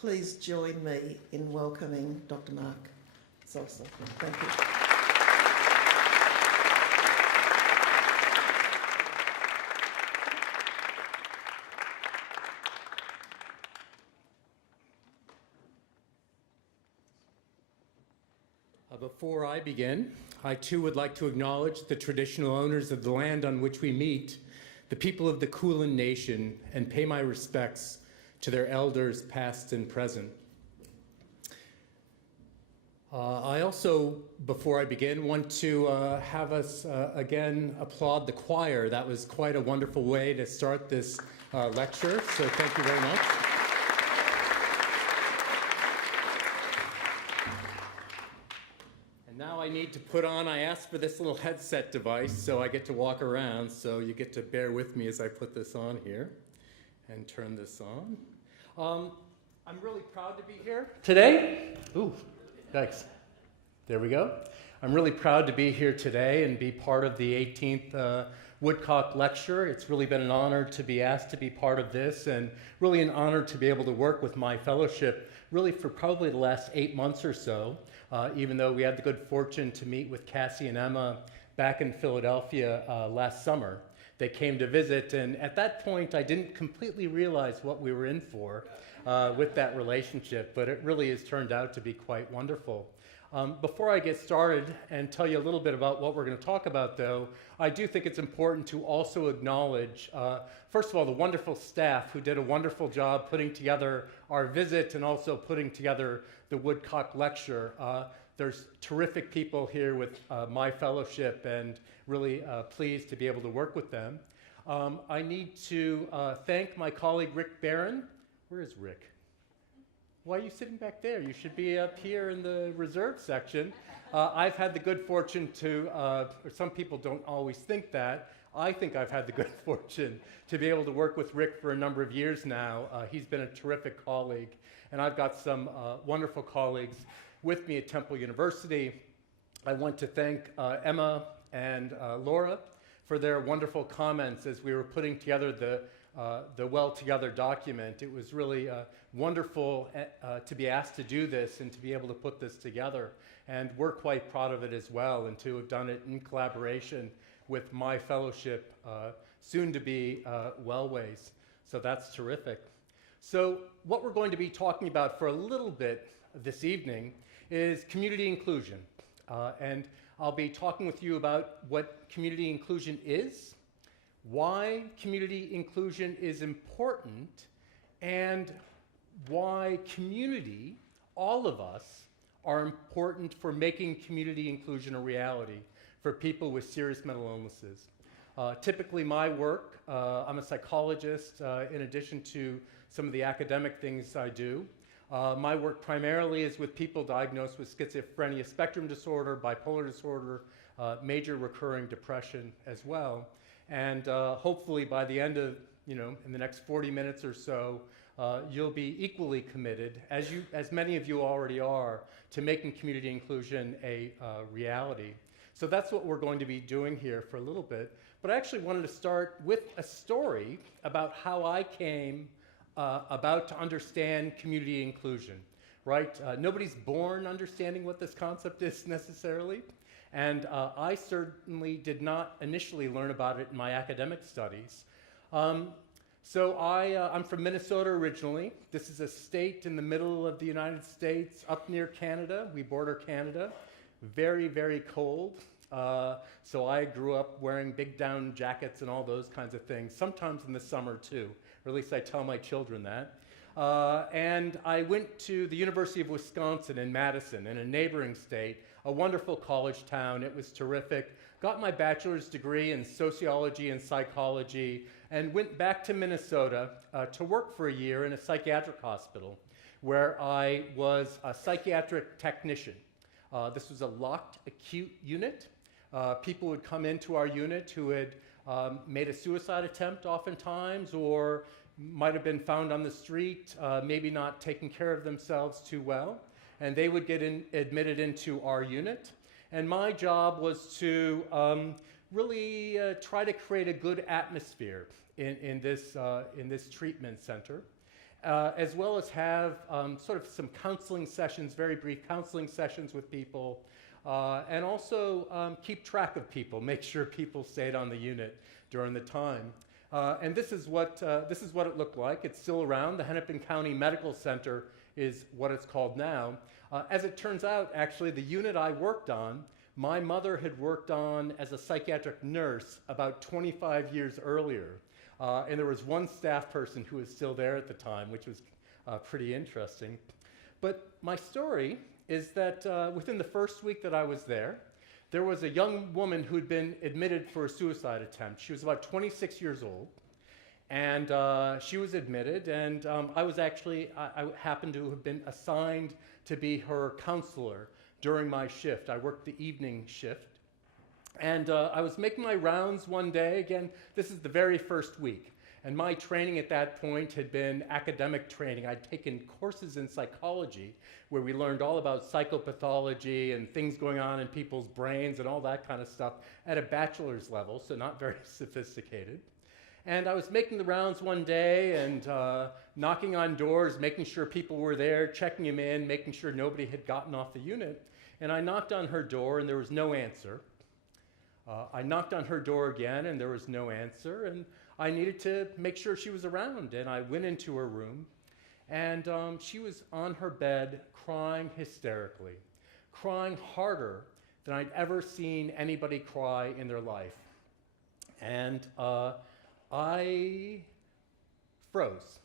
please join me in welcoming Dr Mark Salzer. Thank you. Before I begin, I too would like to acknowledge the traditional owners of the land on which we meet, the people of the Kulin Nation, and pay my respects to their elders past and present. I also, before I begin, want to have us again applaud the choir. That was quite a wonderful way to start this lecture, so thank you very much. Now I need to put on, I asked for this little headset device so I get to walk around, so you get to bear with me as I put this on here and turn this on. I'm really proud to be here today. Ooh, thanks. There we go. I'm really proud to be here today and be part of the 18th Woodcock lecture. It's really been an honor to be asked to be part of this, and really an honor to be able to work with my fellowship really for probably the last 8 months or so. Even though we had the good fortune to meet with Cassy and Emma back in Philadelphia last summer. They came to visit, and at that point I didn't completely realize what we were in for with that relationship, but it really has turned out to be quite wonderful. Before I get started and tell you a little bit about what we're going to talk about, though, I do think it's important to also acknowledge, first of all, the wonderful staff who did a wonderful job putting together our visit and also putting together the Woodcock lecture. There's terrific people here with my fellowship, and really pleased to be able to work with them. I need to thank my colleague Rick Barron. Where is Rick? Why are you sitting back there? You should be up here in the reserve section. I've had the good fortune to, or some people don't always think that, I think I've had the good fortune to be able to work with Rick for a number of years now. He's been a terrific colleague, and I've got some wonderful colleagues with me at Temple University. I want to thank Emma and Laura for their wonderful comments as we were putting together the Well Together document. It was really wonderful to be asked to do this and to be able to put this together. And we're quite proud of it as well, and to have done it in collaboration with my fellowship, soon to be Wellways. So that's terrific. So what we're going to be talking about for a little bit this evening is community inclusion. And I'll be talking with you about what community inclusion is, why community inclusion is important, and why community, all of us, are important for making community inclusion a reality for people with serious mental illnesses. Typically my work, I'm a psychologist in addition to some of the academic things I do. My work primarily is with people diagnosed with schizophrenia spectrum disorder, bipolar disorder, major recurring depression as well. And hopefully by the end of, in the next 40 minutes or so, you'll be equally committed, as many of you already are, to making community inclusion a reality. So that's what we're going to be doing here for a little bit. But I actually wanted to start with a story about how I came about to understand community inclusion, right? Nobody's born understanding what this concept is necessarily. And I certainly did not initially learn about it in my academic studies. So I'm from Minnesota originally. This is a state in the middle of the United States, up near Canada. We border Canada. Very, very cold. So I grew up wearing big down jackets and all those kinds of things, sometimes in the summer too, or at least I tell my children that. And I went to the University of Wisconsin in Madison, in a neighboring state, a wonderful college town. It was terrific. Got my bachelor's degree in sociology and psychology, and went back to Minnesota to work for a year in a psychiatric hospital where I was a psychiatric technician. This was a locked acute unit. People would come into our unit who had made a suicide attempt oftentimes, or might have been found on the street, maybe not taking care of themselves too well, and they would get admitted into our unit. And my job was to really try to create a good atmosphere in this treatment center. as well as have sort of some counseling sessions, very brief counseling sessions with people, and also keep track of people, make sure people stayed on the unit during the time. And this is what it looked like. It's still around. The Hennepin County Medical Center is what it's called now. As it turns out, actually, the unit I worked on, my mother had worked on as a psychiatric nurse about 25 years earlier. And there was one staff person who was still there at the time, which was pretty interesting. But my story is that within the first week that I was there was a young woman who had been admitted for a suicide attempt. She was about 26 years old, and she was admitted, and I happened to have been assigned to be her counselor during my shift. I worked the evening shift, and I was making my rounds one day. Again, this is the very first week, and my training at that point had been academic training. I'd taken courses in psychology where we learned all about psychopathology and things going on in people's brains and all that kind of stuff at a bachelor's level, so not very sophisticated. And I was making the rounds one day and knocking on doors, making sure people were there, checking them in, making sure nobody had gotten off the unit. And I knocked on her door and there was no answer. I knocked on her door again and there was no answer. And I needed to make sure she was around. And I went into her room and she was on her bed crying hysterically, crying harder than I'd ever seen anybody cry in their life. And I froze.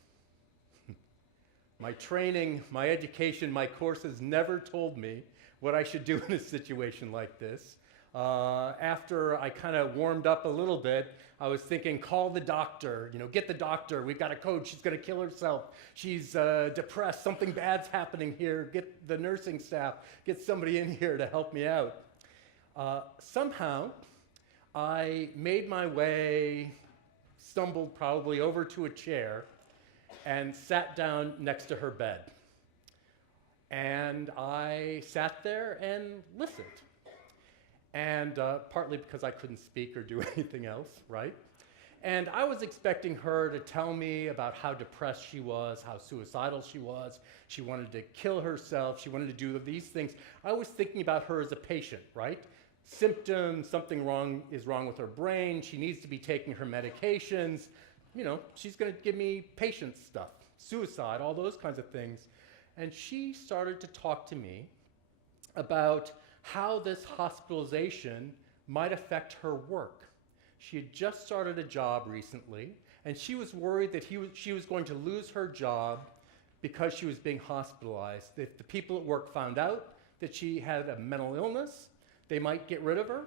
My training, my education, my courses never told me what I should do in a situation like this. After I kind of warmed up a little bit, I was thinking, call the doctor, get the doctor. We've got a coach, she's gonna kill herself. She's depressed, something bad's happening here. Get the nursing staff, get somebody in here to help me out. Somehow, I made my way, stumbled probably over to a chair, and sat down next to her bed. And I sat there and listened. And partly because I couldn't speak or do anything else, right? And I was expecting her to tell me about how depressed she was, how suicidal she was. She wanted to kill herself. She wanted to do these things. I was thinking about her as a patient, right? Symptoms, something is wrong with her brain. She needs to be taking her medications. She's going to give me patient stuff, suicide, all those kinds of things. And she started to talk to me about how this hospitalization might affect her work. She had just started a job recently, and she was worried that she was going to lose her job because she was being hospitalized. If the people at work found out that she had a mental illness, they might get rid of her.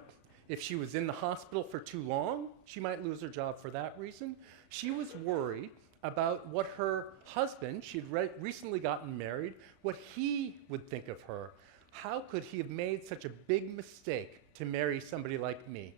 If she was in the hospital for too long, she might lose her job for that reason. She was worried about what her husband, she had recently gotten married, what he would think of her. How could he have made such a big mistake to marry somebody like me?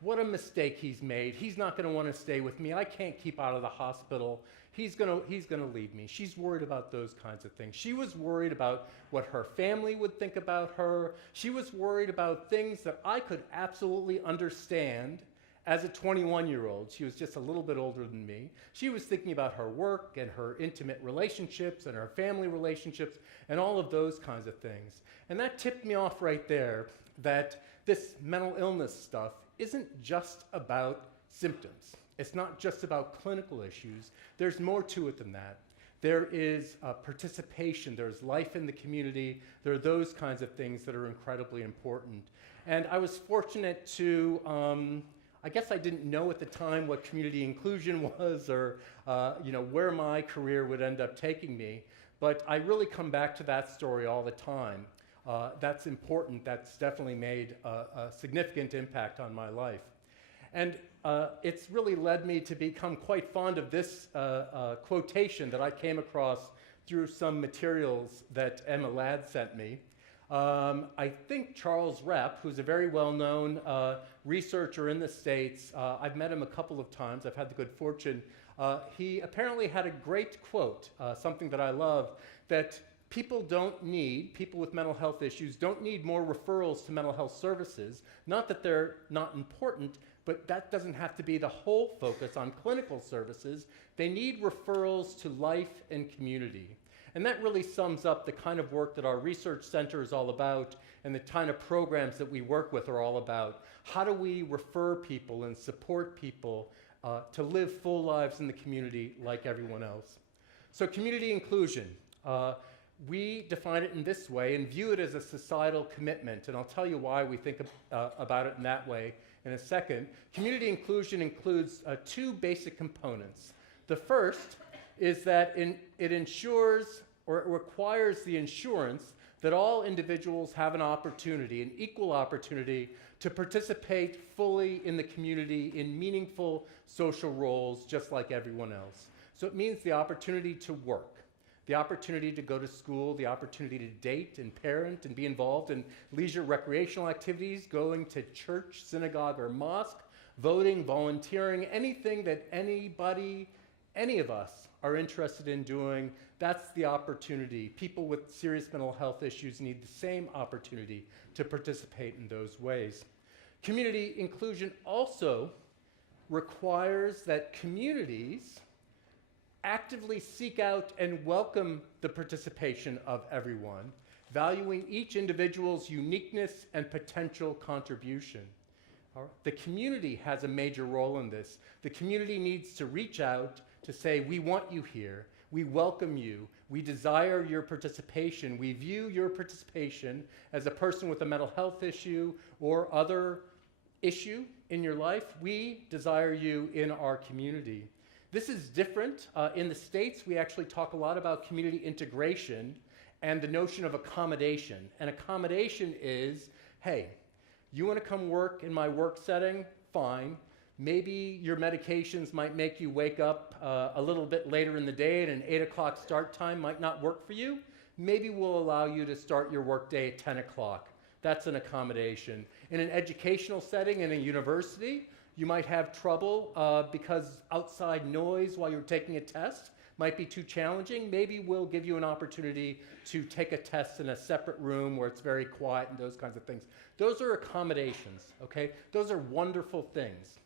What a mistake he's made. He's not going to want to stay with me. I can't keep out of the hospital. He's going to leave me. She's worried about those kinds of things. She was worried about what her family would think about her. She was worried about things that I could absolutely understand as a 21-year-old. She was just a little bit older than me. She was thinking about her work and her intimate relationships and her family relationships and all of those kinds of things. And that tipped me off right there that this mental illness stuff isn't just about symptoms. It's not just about clinical issues. There's more to it than that. There is participation. There's life in the community. There are those kinds of things that are incredibly important. And I was fortunate to, I guess I didn't know at the time what community inclusion was or where my career would end up taking me. But I really come back to that story all the time. That's important. That's definitely made a significant impact on my life. And it's really led me to become quite fond of this quotation that I came across through some materials that Emma Ladd sent me. I think Charles Repp, who's a very well-known researcher in the States, I've met him a couple of times. I've had the good fortune. He apparently had a great quote, something that I love, that people with mental health issues don't need more referrals to mental health services. Not that they're not important, But that doesn't have to be the whole focus on clinical services. They need referrals to life and community. And that really sums up the kind of work that our research center is all about and the kind of programs that we work with are all about. How do we refer people and support people to live full lives in the community like everyone else? So community inclusion. We define it in this way and view it as a societal commitment. And I'll tell you why we think about it in that way in a second. Community inclusion includes two basic components. The first is that it ensures or it requires the insurance that all individuals have an opportunity, an equal opportunity, to participate fully in the community in meaningful social roles just like everyone else. So it means the opportunity to work, the opportunity to go to school, the opportunity to date and parent and be involved in leisure recreational activities, going to church, synagogue, or mosque, voting, volunteering, anything that anybody, any of us are interested in doing. That's the opportunity. People with serious mental health issues need the same opportunity to participate in those ways. Community inclusion also requires that communities actively seek out and welcome the participation of everyone, valuing each individual's uniqueness and potential contribution. The community has a major role in this. The community needs to reach out to say, we want you here, we welcome you, we desire your participation, we view your participation as a person with a mental health issue or other issue in your life. We desire you in our community. This is different. In the States, we actually talk a lot about community integration and the notion of accommodation. And accommodation is, hey, you want to come work in my work setting? Fine. Maybe your medications might make you wake up a little bit later in the day and an 8 o'clock start time might not work for you. Maybe we'll allow you to start your workday at 10 o'clock. That's an accommodation. In an educational setting, in a university, you might have trouble because outside noise while you're taking a test might be too challenging. Maybe we'll give you an opportunity to take a test in a separate room where it's very quiet and those kinds of things. Those are accommodations, okay? Those are wonderful things.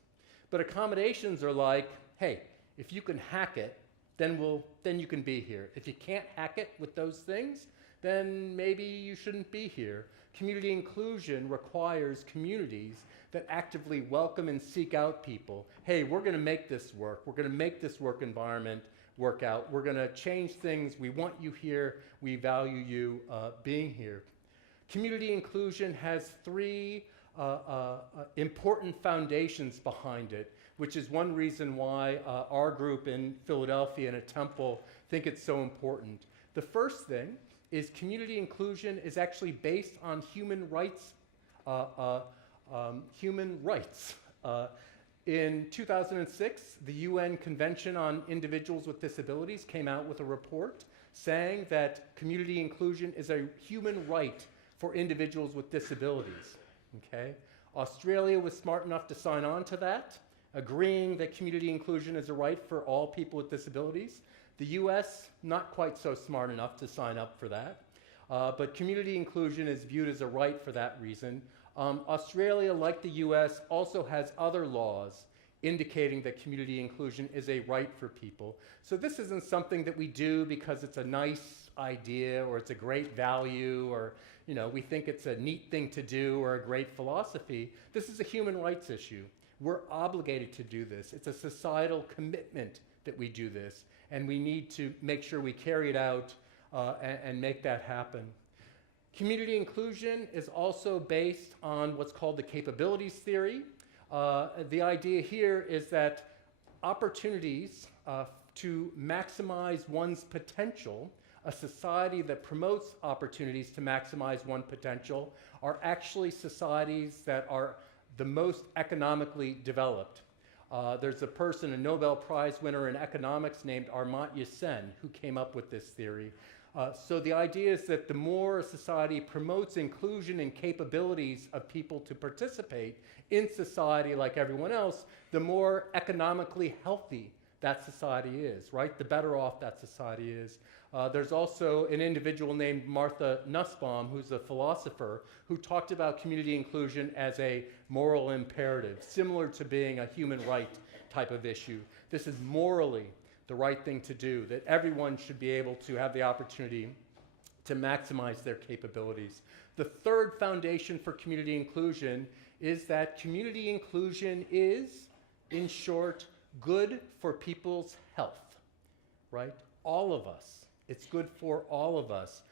But accommodations are like, hey, if you can hack it, then you can be here. If you can't hack it with those things, then maybe you shouldn't be here. Community inclusion requires communities that actively welcome and seek out people. Hey, we're going to make this work. We're going to make this work environment work out. We're going to change things. We want you here. We value you being here. Community inclusion has three important foundations behind it, which is one reason why our group in Philadelphia and at Temple think it's so important. The first thing is community inclusion is actually based on human rights. In 2006, the UN Convention on Individuals with Disabilities came out with a report saying that community inclusion is a human right for individuals with disabilities. Okay? Australia was smart enough to sign on to that, agreeing that community inclusion is a right for all people with disabilities. The US, not quite so smart enough to sign up for that, but community inclusion is viewed as a right for that reason. Australia, like the US, also has other laws indicating that community inclusion is a right for people. So this isn't something that we do because it's a nice idea or it's a great value or we think it's a neat thing to do or a great philosophy. This is a human rights issue. We're obligated to do this. It's a societal commitment that we do this, and we need to make sure we carry it out and make that happen. Community inclusion is also based on what's called the capabilities theory. The idea here is that opportunities to maximize one's potential, a society that promotes opportunities to maximize one's potential, are actually societies that are the most economically developed. There's a person, a Nobel Prize winner in economics named Amartya Sen, who came up with this theory. So the idea is that the more a society promotes inclusion and capabilities of people to participate in society like everyone else, the more economically healthy that society is, right? The better off that society is. There's also an individual named Martha Nussbaum, who's a philosopher, who talked about community inclusion as a moral imperative, similar to being a human right type of issue. This is morally the right thing to do, that everyone should be able to have the opportunity to maximize their capabilities. The third foundation for community inclusion is that community inclusion is, in short, good for people's health, right? All of us. It's good for all of us.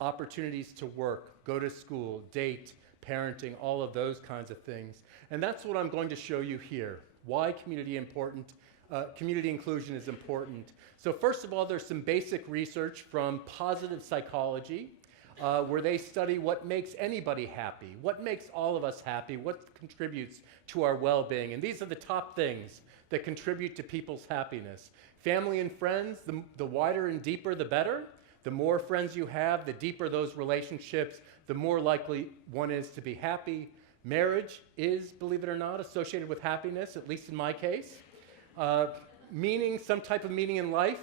Opportunities to work, go to school, date, parenting, all of those kinds of things. And that's what I'm going to show you here, why community inclusion is important. So first of all, there's some basic research from positive psychology, where they study what makes anybody happy, what makes all of us happy, what contributes to our well-being. And these are the top things that contribute to people's happiness. Family and friends, the wider and deeper, the better. The more friends you have, the deeper those relationships, the more likely one is to be happy. Marriage is, believe it or not, associated with happiness, at least in my case. Meaning, some type of meaning in life,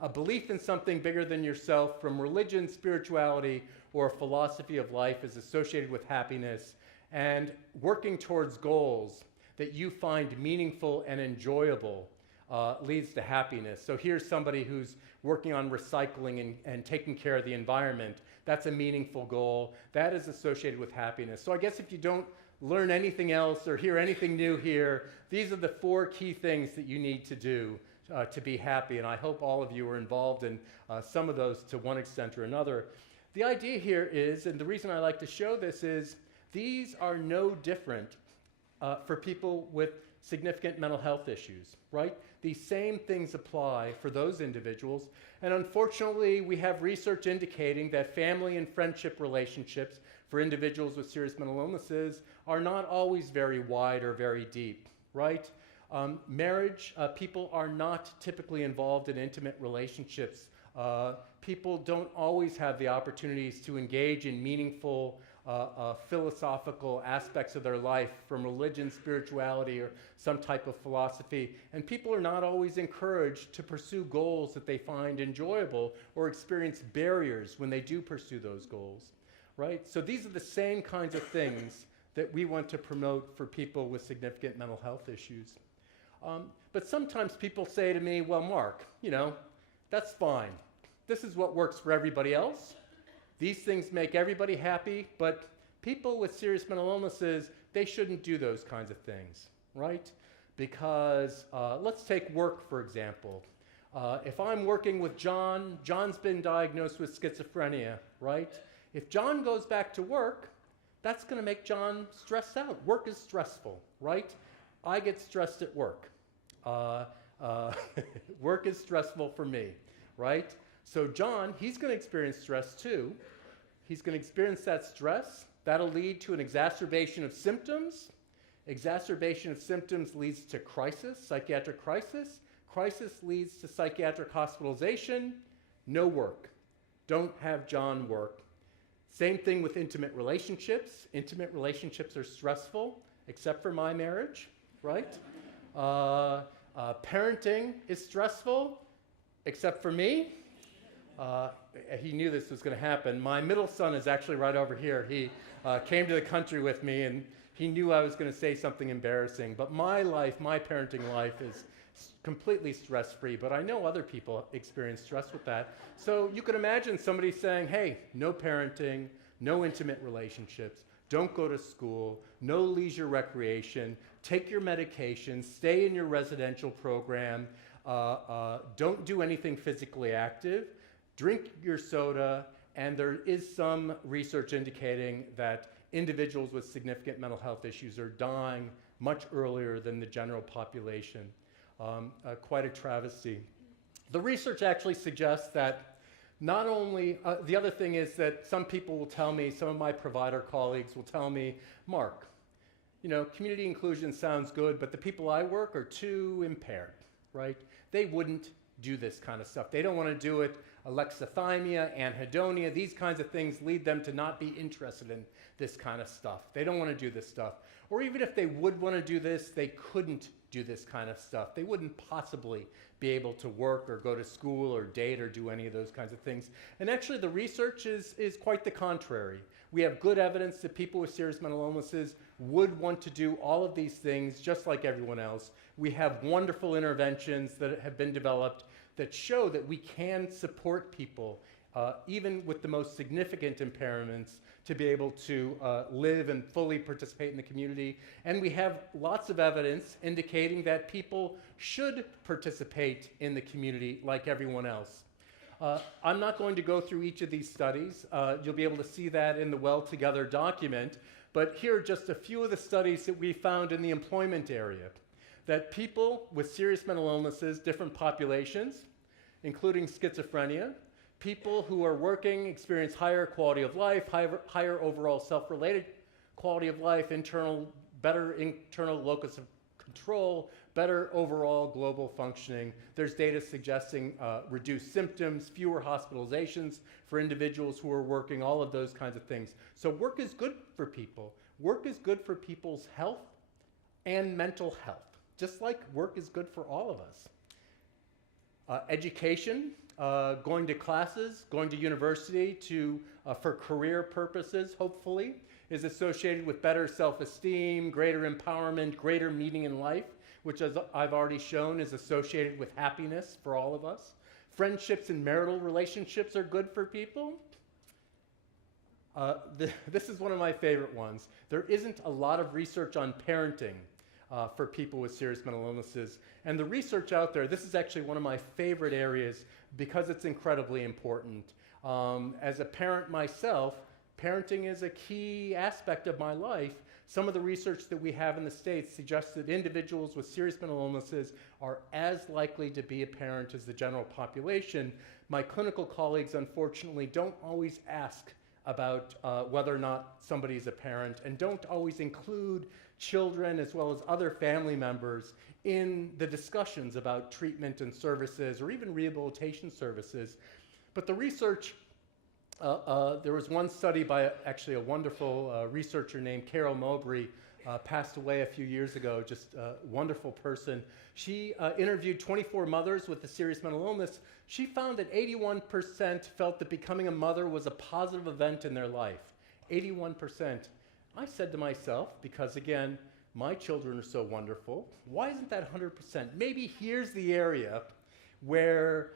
a belief in something bigger than yourself from religion, spirituality, or a philosophy of life is associated with happiness. And working towards goals that you find meaningful and enjoyable leads to happiness. So here's somebody who's working on recycling and taking care of the environment. That's a meaningful goal. That is associated with happiness. So I guess if you don't learn anything else or hear anything new here, these are the 4 key things that you need to do to be happy. And I hope all of you are involved in some of those to one extent or another. The idea here is, and the reason I like to show this is, these are no different for people with significant mental health issues, right? These same things apply for those individuals. And unfortunately, we have research indicating that family and friendship relationships for individuals with serious mental illnesses are not always very wide or very deep, right? Marriage, people are not typically involved in intimate relationships. People don't always have the opportunities to engage in meaningful philosophical aspects of their life from religion, spirituality, or some type of philosophy. And people are not always encouraged to pursue goals that they find enjoyable or experience barriers when they do pursue those goals, right? So these are the same kinds of things that we want to promote for people with significant mental health issues. But sometimes people say to me, well, Mark, that's fine. This is what works for everybody else. These things make everybody happy, but people with serious mental illnesses, they shouldn't do those kinds of things, right? Because let's take work, for example. If I'm working with John, John's been diagnosed with schizophrenia, right? If John goes back to work, that's going to make John stressed out. Work is stressful, right? I get stressed at work. Work is stressful for me, right? So John, he's going to experience stress too. He's going to experience that stress. That'll lead to an exacerbation of symptoms. Exacerbation of symptoms leads to crisis, psychiatric crisis. Crisis leads to psychiatric hospitalization. No work. Don't have John work. Same thing with intimate relationships. Intimate relationships are stressful, except for my marriage, right? Parenting is stressful, except for me. He knew this was going to happen. My middle son is actually right over here. He came to the country with me, and he knew I was going to say something embarrassing. But my life, my parenting life, is completely stress-free. But I know other people experience stress with that. So you can imagine somebody saying, hey, no parenting, no intimate relationships, don't go to school, no leisure recreation, take your medication, stay in your residential program, don't do anything physically active, drink your soda, and there is some research indicating that individuals with significant mental health issues are dying much earlier than the general population. Quite a travesty. The research actually suggests that not only, the other thing is that some people will tell me, some of my provider colleagues will tell me, Mark, community inclusion sounds good, but the people I work are too impaired, right? They wouldn't do this kind of stuff. They don't want to do it. Alexithymia, anhedonia, these kinds of things lead them to not be interested in this kind of stuff. They don't want to do this stuff. Or even if they would want to do this, they couldn't do this kind of stuff. They wouldn't possibly be able to work or go to school or date or do any of those kinds of things. And actually the research is quite the contrary. We have good evidence that people with serious mental illnesses would want to do all of these things just like everyone else. We have wonderful interventions that have been developed that show that we can support people, even with the most significant impairments, to be able to live and fully participate in the community. And we have lots of evidence indicating that people should participate in the community like everyone else. I'm not going to go through each of these studies. You'll be able to see that in the Well Together document. But here are just a few of the studies that we found in the employment area. That people with serious mental illnesses, different populations, including schizophrenia, people who are working experience higher quality of life, higher overall self-related quality of life, better internal locus of control, better overall global functioning. There's data suggesting reduced symptoms, fewer hospitalizations for individuals who are working, all of those kinds of things. So work is good for people. Work is good for people's health and mental health, just like work is good for all of us. Education, going to classes, going to university for career purposes, hopefully, is associated with better self-esteem, greater empowerment, greater meaning in life, which, as I've already shown, is associated with happiness for all of us. Friendships and marital relationships are good for people. This is one of my favorite ones. There isn't a lot of research on parenting for people with serious mental illnesses. And the research out there, this is actually one of my favorite areas because it's incredibly important. As a parent myself, parenting is a key aspect of my life. Some of the research that we have in the States suggests that individuals with serious mental illnesses are as likely to be a parent as the general population. My clinical colleagues, unfortunately, don't always ask about whether or not somebody's a parent and don't always include children as well as other family members in the discussions about treatment and services or even rehabilitation services. But the research, there was one study by actually a wonderful researcher named Carol Mowbray, passed away a few years ago, just a wonderful person. She interviewed 24 mothers with a serious mental illness. She found that 81% felt that becoming a mother was a positive event in their life. 81%. I said to myself, because again, my children are so wonderful, why isn't that 100%? Maybe here's the area where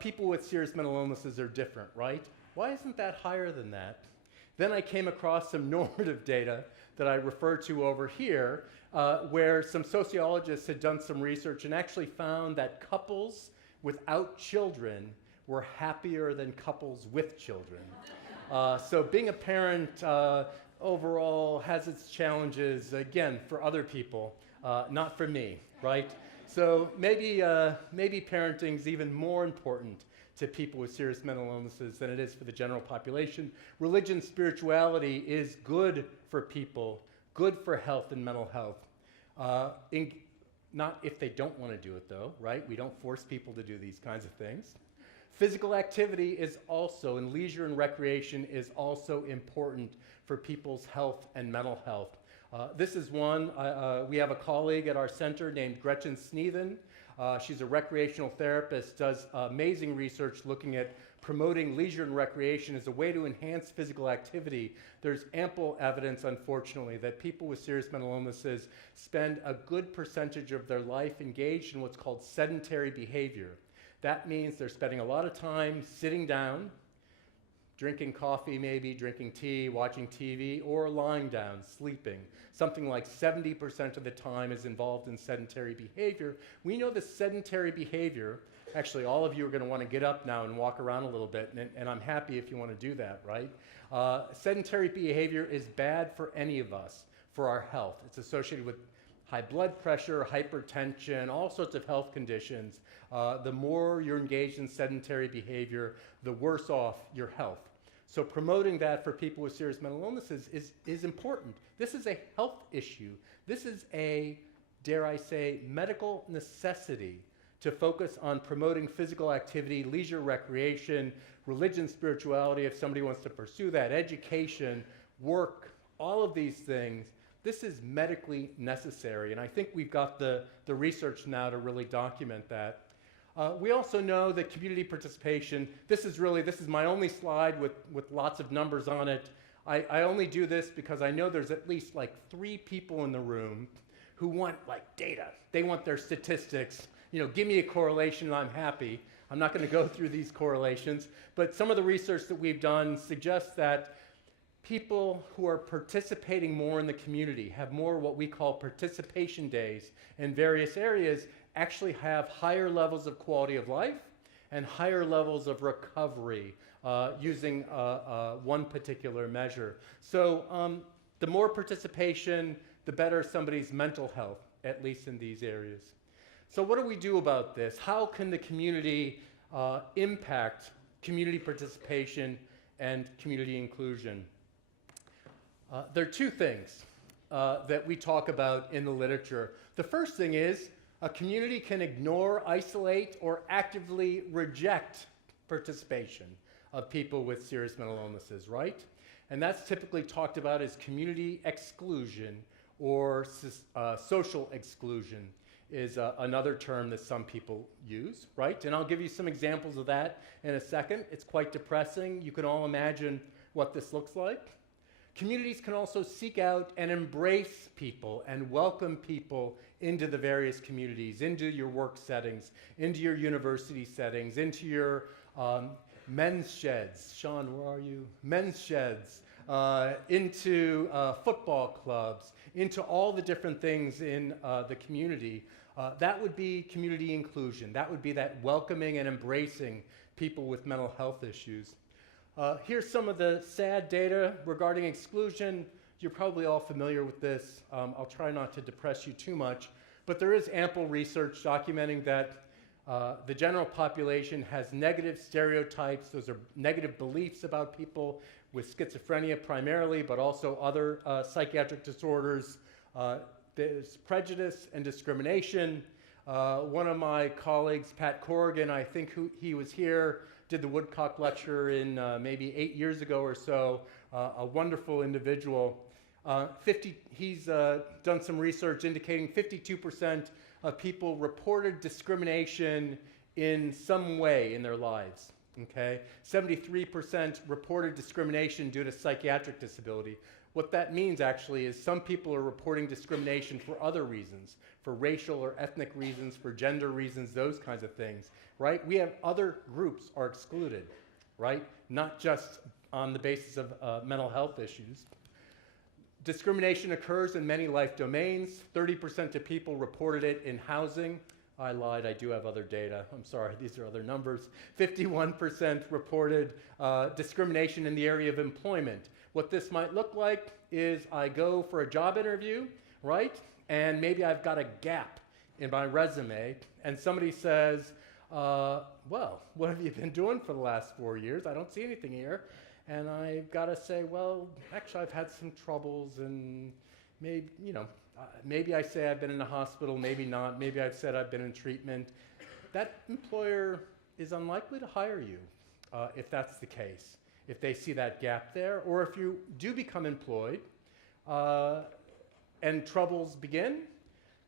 people with serious mental illnesses are different, right? Why isn't that higher than that? Then I came across some normative data that I refer to over here, where some sociologists had done some research and actually found that couples without children were happier than couples with children. So being a parent overall has its challenges, again, for other people, not for me, right? So maybe parenting's even more important to people with serious mental illnesses than it is for the general population. Religion, spirituality is good for people, good for health and mental health. Not if they don't want to do it though, right? We don't force people to do these kinds of things. Physical activity is also, and leisure and recreation is also important for people's health and mental health. This is one, we have a colleague at our center named Gretchen Sneathen. She's a recreational therapist, does amazing research looking at promoting leisure and recreation as a way to enhance physical activity. There's ample evidence, unfortunately, that people with serious mental illnesses spend a good percentage of their life engaged in what's called sedentary behavior. That means they're spending a lot of time sitting down, drinking coffee maybe, drinking tea, watching TV, or lying down, sleeping. Something like 70% of the time is involved in sedentary behavior. We know that sedentary behavior, actually all of you are going to want to get up now and walk around a little bit, and I'm happy if you want to do that, right? Sedentary behavior is bad for any of us, for our health. It's associated with high blood pressure, hypertension, all sorts of health conditions. The more you're engaged in sedentary behavior, the worse off your health. So promoting that for people with serious mental illnesses is important. This is a health issue. This is a, dare I say, medical necessity to focus on promoting physical activity, leisure, recreation, religion, spirituality, if somebody wants to pursue that, education, work, all of these things this is medically necessary, and I think we've got the research now to really document that. We also know that community participation, this is my only slide with lots of numbers on it. I only do this because I know there's at least like 3 people in the room who want like data. They want their statistics. Give me a correlation and I'm happy. I'm not going to go through these correlations, but some of the research that we've done suggests that people who are participating more in the community, have more what we call participation days in various areas, actually have higher levels of quality of life and higher levels of recovery using one particular measure. So the more participation, the better somebody's mental health, at least in these areas. So what do we do about this? How can the community impact community participation and community inclusion? There are 2 things that we talk about in the literature. The first thing is a community can ignore, isolate, or actively reject participation of people with serious mental illnesses, right? And that's typically talked about as community exclusion or social exclusion is another term that some people use, right? And I'll give you some examples of that in a second. It's quite depressing. You can all imagine what this looks like. Communities can also seek out and embrace people and welcome people into the various communities, into your work settings, into your university settings, into your men's sheds. Sean, where are you? Men's sheds, into football clubs, into all the different things in the community. That would be community inclusion. That would be that welcoming and embracing people with mental health issues. Here's some of the sad data regarding exclusion. You're probably all familiar with this. I'll try not to depress you too much, but there is ample research documenting that the general population has negative stereotypes. Those are negative beliefs about people with schizophrenia primarily, but also other psychiatric disorders. There's prejudice and discrimination. One of my colleagues, Pat Corrigan, I think he was here, did the Woodcock lecture in maybe 8 years ago or so, a wonderful individual. He's done some research indicating 52% of people reported discrimination in some way in their lives, okay? 73% reported discrimination due to psychiatric disability. What that means actually is some people are reporting discrimination for other reasons, for racial or ethnic reasons, for gender reasons, those kinds of things, right? We have other groups are excluded, right? Not just on the basis of mental health issues. Discrimination occurs in many life domains. 30% of people reported it in housing. I lied, I do have other data. I'm sorry, these are other numbers. 51% reported discrimination in the area of employment. What this might look like is I go for a job interview, right? And maybe I've got a gap in my resume, and somebody says, well, what have you been doing for the last 4 years? I don't see anything here. And I've got to say, well, actually, I've had some troubles, and maybe I say I've been in a hospital, maybe not. Maybe I've said I've been in treatment. That employer is unlikely to hire you if that's the case, if they see that gap there, or if you do become employed and troubles begin,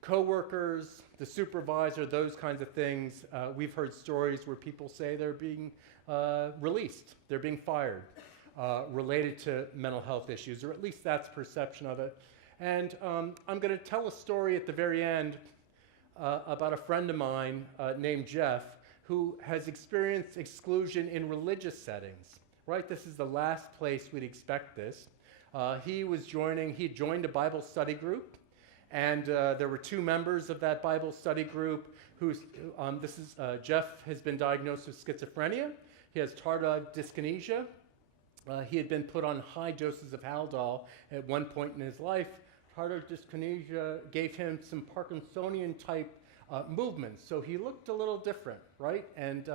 coworkers, the supervisor, those kinds of things. We've heard stories where people say they're being released, they're being fired, related to mental health issues, or at least that's perception of it. And I'm going to tell a story at the very end about a friend of mine named Jeff, who has experienced exclusion in religious settings, right? This is the last place we'd expect this. He joined a Bible study group, and there were 2 members of that Bible study group Jeff has been diagnosed with schizophrenia. He has tardive dyskinesia. He had been put on high doses of Haldol at one point in his life. Tardive dyskinesia gave him some Parkinsonian type movements, so he looked a little different, right? And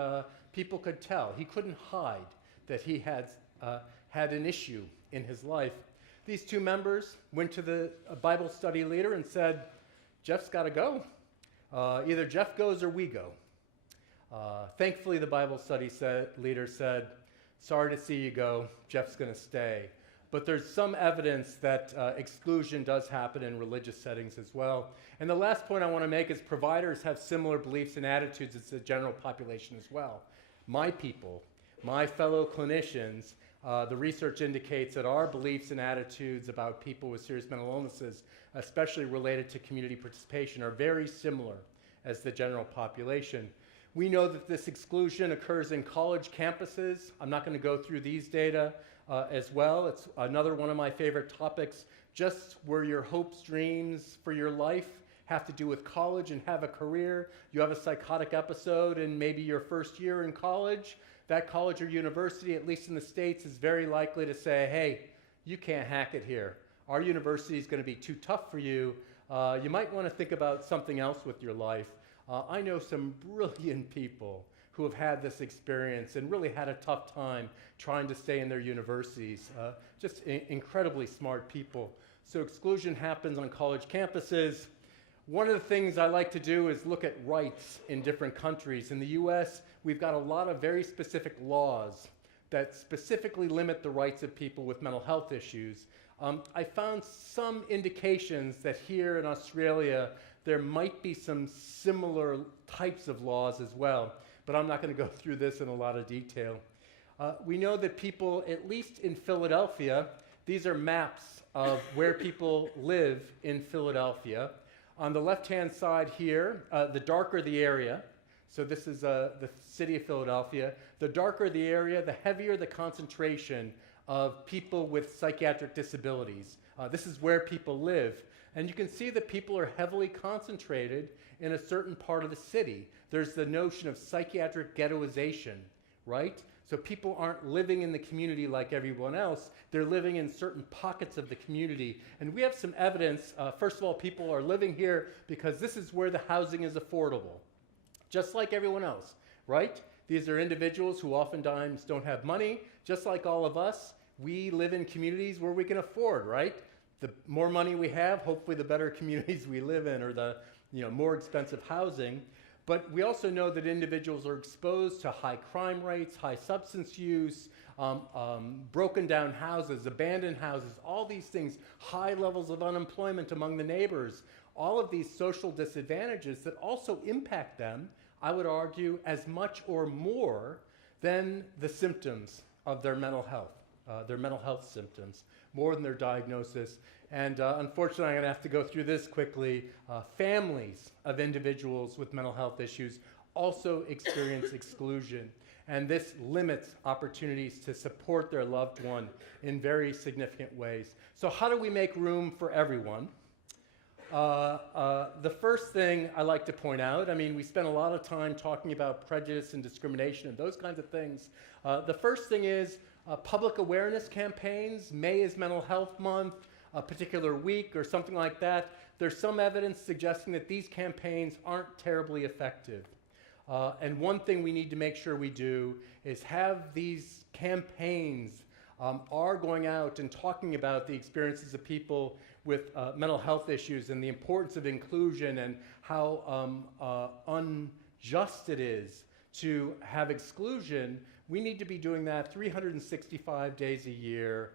people could tell. He couldn't hide that he had an issue in his life. These 2 members went to the Bible study leader and said, Jeff's got to go. Either Jeff goes or we go. Thankfully, the Bible study leader said, sorry to see you go. Jeff's going to stay. but there's some evidence that exclusion does happen in religious settings as well. And the last point I want to make is providers have similar beliefs and attitudes as the general population as well. My people, my fellow clinicians, the research indicates that our beliefs and attitudes about people with serious mental illnesses, especially related to community participation, are very similar as the general population. We know that this exclusion occurs in college campuses. I'm not going to go through these data as well. It's another one of my favorite topics, just where your hopes, dreams for your life have to do with college and have a career. You have a psychotic episode in maybe your first year in college. That college or university, at least in the States, is very likely to say, hey, you can't hack it here. Our university is going to be too tough for you. You might want to think about something else with your life. I know some brilliant people who have had this experience and really had a tough time trying to stay in their universities. Just incredibly smart people. So exclusion happens on college campuses. One of the things I like to do is look at rights in different countries. In the US, we've got a lot of very specific laws that specifically limit the rights of people with mental health issues. I found some indications that here in Australia, there might be some similar types of laws as well, but I'm not going to go through this in a lot of detail. We know that people, at least in Philadelphia, these are maps of where people live in Philadelphia. On the left-hand side here, the darker the area, so this is the city of Philadelphia, the darker the area, the heavier the concentration of people with psychiatric disabilities. This is where people live. And you can see that people are heavily concentrated in a certain part of the city. There's the notion of psychiatric ghettoization, right? So people aren't living in the community like everyone else. They're living in certain pockets of the community. And we have some evidence. First of all, people are living here because this is where the housing is affordable, just like everyone else, right? These are individuals who oftentimes don't have money. Just like all of us, we live in communities where we can afford, right? The more money we have, hopefully the better communities we live in, or the more expensive housing. But we also know that individuals are exposed to high crime rates, high substance use, broken down houses, abandoned houses, all these things, high levels of unemployment among the neighbors, all of these social disadvantages that also impact them, I would argue, as much or more than the symptoms of their mental health symptoms, more than their diagnosis. And unfortunately, I'm going to have to go through this quickly. Families of individuals with mental health issues also experience exclusion, and this limits opportunities to support their loved one in very significant ways. So how do we make room for everyone? The first thing I like to point out, we spend a lot of time talking about prejudice and discrimination and those kinds of things. The first thing is public awareness campaigns. May is Mental Health Month, a particular week or something like that. There's some evidence suggesting that these campaigns aren't terribly effective. And one thing we need to make sure we do is have these campaigns are going out and talking about the experiences of people with mental health issues and the importance of inclusion and how unjust it is to have exclusion. We need to be doing that 365 days a year,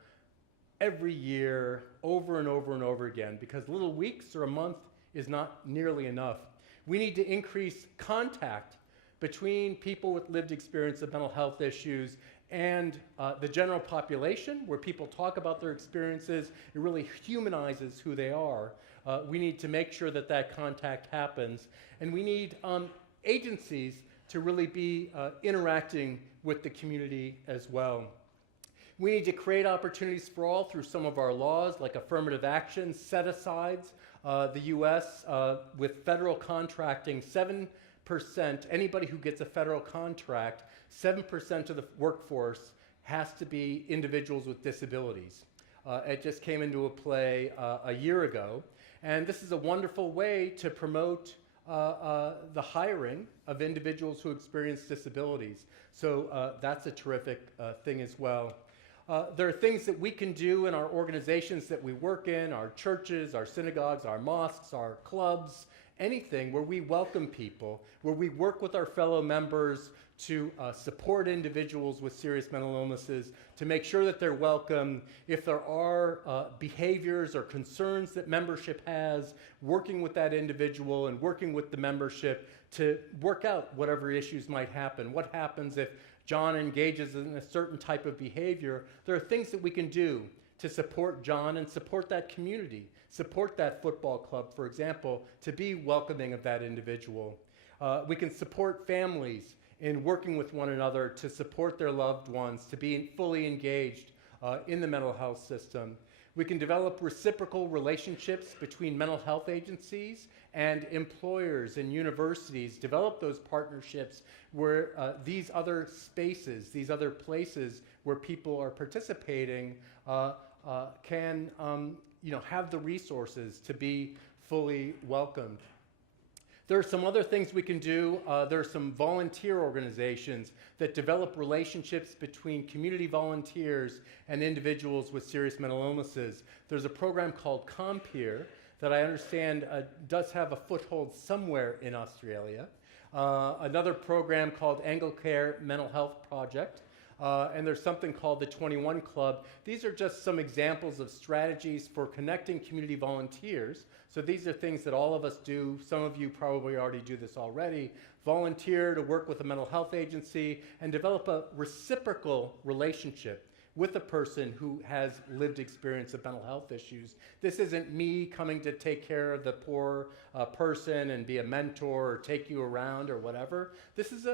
every year, over and over and over again, because little weeks or a month is not nearly enough. We need to increase contact between people with lived experience of mental health issues and the general population, where people talk about their experiences. It really humanizes who they are. We need to make sure that that contact happens. And we need agencies to really be interacting with the community as well. We need to create opportunities for all through some of our laws, like affirmative action, set-asides. The U.S., with federal contracting, 7%, anybody who gets a federal contract, 7% of the workforce has to be individuals with disabilities. It just came into play a year ago. And this is a wonderful way to promote the hiring of individuals who experience disabilities. So that's a terrific thing as well. There are things that we can do in our organizations that we work in, our churches, our synagogues, our mosques, our clubs, anything where we welcome people, where we work with our fellow members to support individuals with serious mental illnesses, to make sure that they're welcome. If there are behaviors or concerns that membership has, working with that individual and working with the membership to work out whatever issues might happen. What happens if John engages in a certain type of behavior? There are things that we can do to support John and support that community, support that football club, for example, to be welcoming of that individual. We can support families in working with one another to support their loved ones, to be fully engaged in the mental health system. We can develop reciprocal relationships between mental health agencies and employers and universities, develop those partnerships where these other spaces, these other places where people are participating can have the resources to be fully welcomed. There are some other things we can do. There are some volunteer organizations that develop relationships between community volunteers and individuals with serious mental illnesses. There's a program called ComPeer that I understand does have a foothold somewhere in Australia. Another program called Anglicare Mental Health Project. And there's something called the 21 Club. These are just some examples of strategies for connecting community volunteers. So these are things that all of us do. Some of you probably already do this already. Volunteer to work with a mental health agency and develop a reciprocal relationship with a person who has lived experience of mental health issues. This isn't me coming to take care of the poor person and be a mentor or take you around or whatever. This is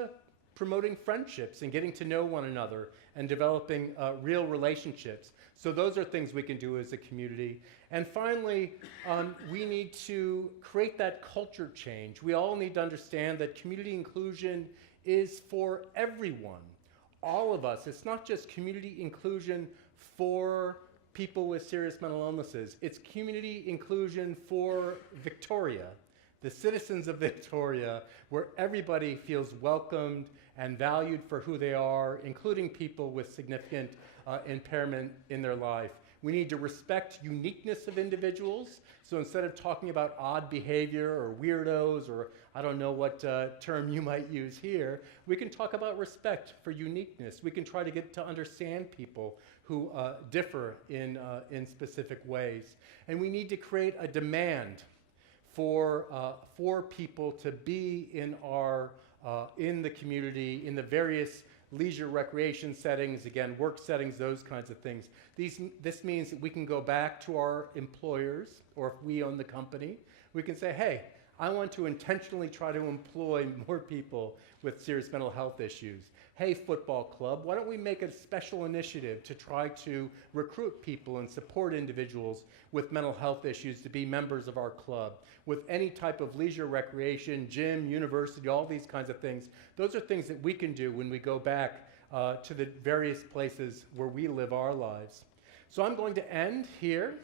promoting friendships and getting to know one another and developing real relationships. So those are things we can do as a community. And finally, we need to create that culture change. We all need to understand that community inclusion is for everyone, all of us. It's not just community inclusion for people with serious mental illnesses. It's community inclusion for Victoria, the citizens of Victoria, where everybody feels welcomed and valued for who they are, including people with significant impairment in their life. We need to respect uniqueness of individuals. So instead of talking about odd behavior or weirdos, or I don't know what term you might use here, we can talk about respect for uniqueness. We can try to get to understand people who differ in specific ways. And we need to create a demand for people to be in the community, in the various leisure recreation settings, again, work settings, those kinds of things. This means that we can go back to our employers, or if we own the company, we can say, hey, I want to intentionally try to employ more people with serious mental health issues. Hey, football club, why don't we make a special initiative to try to recruit people and support individuals with mental health issues to be members of our club? With any type of leisure recreation, gym, university, all these kinds of things, those are things that we can do when we go back to the various places where we live our lives. So I'm going to end here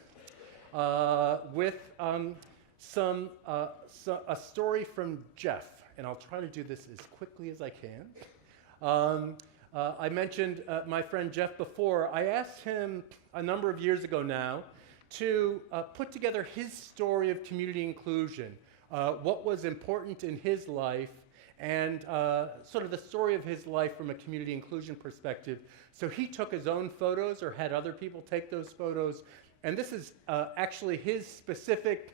with a story from Jeff, and I'll try to do this as quickly as I can. I mentioned my friend Jeff before. I asked him a number of years ago now to put together his story of community inclusion, what was important in his life, and sort of the story of his life from a community inclusion perspective. So he took his own photos or had other people take those photos, and this is actually his specific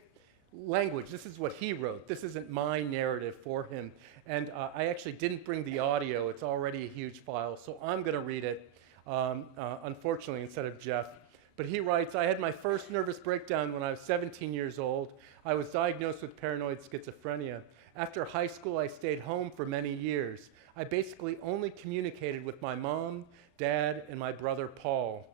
language. This is what he wrote. This isn't my narrative for him. And I actually didn't bring the audio. It's already a huge file, so I'm going to read it, unfortunately, instead of Jeff. But he writes, I had my first nervous breakdown when I was 17 years old. I was diagnosed with paranoid schizophrenia. After high school, I stayed home for many years. I basically only communicated with my mom, dad, and my brother, Paul.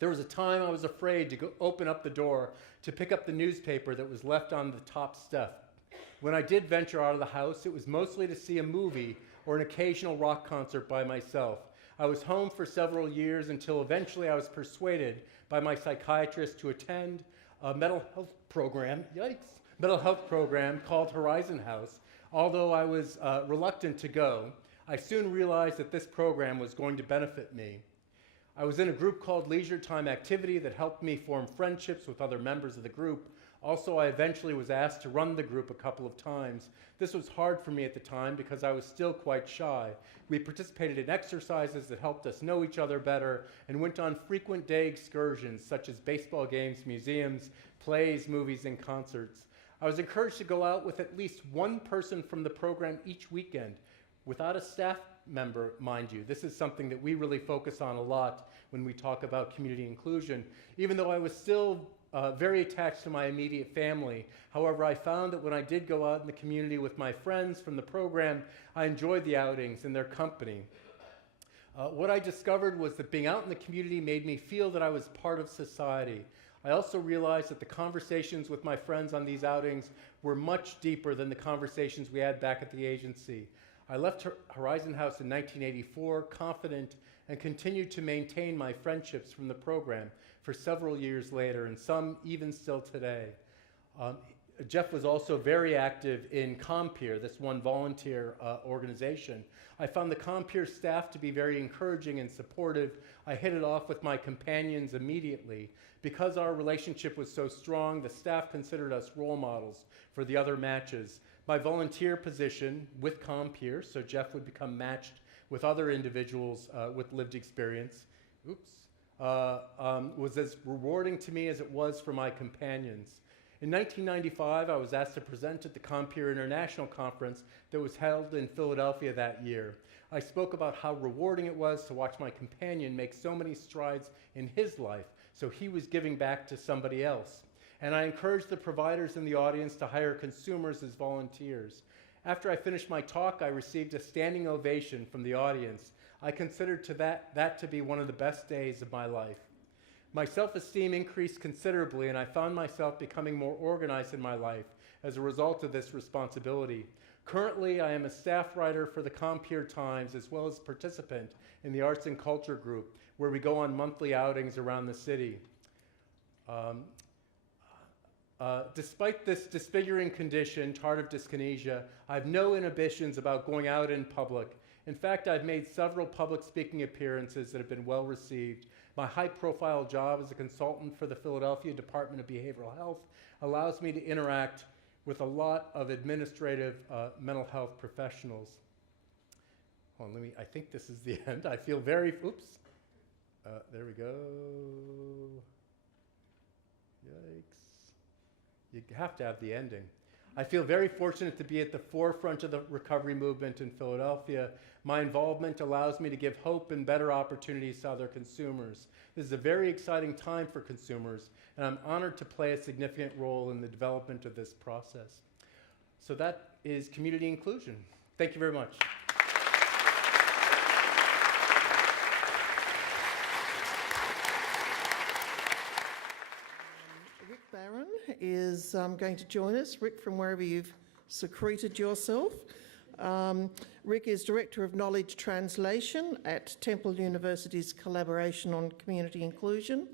There was a time I was afraid to go open up the door to pick up the newspaper that was left on the top step. When I did venture out of the house, it was mostly to see a movie or an occasional rock concert by myself. I was home for several years until eventually I was persuaded by my psychiatrist to attend a mental health program called Horizon House. Although I was reluctant to go, I soon realized that this program was going to benefit me. I was in a group called Leisure Time Activity that helped me form friendships with other members of the group. Also, I eventually was asked to run the group a couple of times. This was hard for me at the time because I was still quite shy. We participated in exercises that helped us know each other better and went on frequent day excursions such as baseball games, museums, plays, movies, and concerts. I was encouraged to go out with at least one person from the program each weekend, without a staff member, mind you. This is something that we really focus on a lot when we talk about community inclusion. Even though I was still very attached to my immediate family. However, I found that when I did go out in the community with my friends from the program, I enjoyed the outings and their company. What I discovered was that being out in the community made me feel that I was part of society. I also realized that the conversations with my friends on these outings were much deeper than the conversations we had back at the agency. I left Horizon House in 1984 confident and continued to maintain my friendships from the program for several years later, and some even still today. Jeff was also very active in ComPeer, this one volunteer organization. I found the ComPeer staff to be very encouraging and supportive. I hit it off with my companions immediately. Because our relationship was so strong, the staff considered us role models for the other matches. My volunteer position with ComPeer, so Jeff would become matched with other individuals with lived experience, was as rewarding to me as it was for my companions. In 1995, I was asked to present at the ComPeer International Conference that was held in Philadelphia that year. I spoke about how rewarding it was to watch my companion make so many strides in his life, so he was giving back to somebody else. And I encouraged the providers in the audience to hire consumers as volunteers. After I finished my talk, I received a standing ovation from the audience. I considered that to be one of the best days of my life. My self-esteem increased considerably, and I found myself becoming more organized in my life as a result of this responsibility. Currently, I am a staff writer for the ComPeer Times, as well as participant in the Arts and Culture group, where we go on monthly outings around the city. Despite this disfiguring condition, tardive dyskinesia, I have no inhibitions about going out in public. In fact, I've made several public speaking appearances that have been well received. My high-profile job as a consultant for the Philadelphia Department of Behavioral Health allows me to interact with a lot of administrative mental health professionals. Hold on, I think this is the end. I feel very, there we go. Yikes. You have to have the ending. I feel very fortunate to be at the forefront of the recovery movement in Philadelphia. My involvement allows me to give hope and better opportunities to other consumers. This is a very exciting time for consumers, and I'm honored to play a significant role in the development of this process. So that is community inclusion. Thank you very much. Is going to join us. Rick, from wherever you've secreted yourself. Rick is Director of Knowledge Translation at Temple University's Collaboration on Community Inclusion.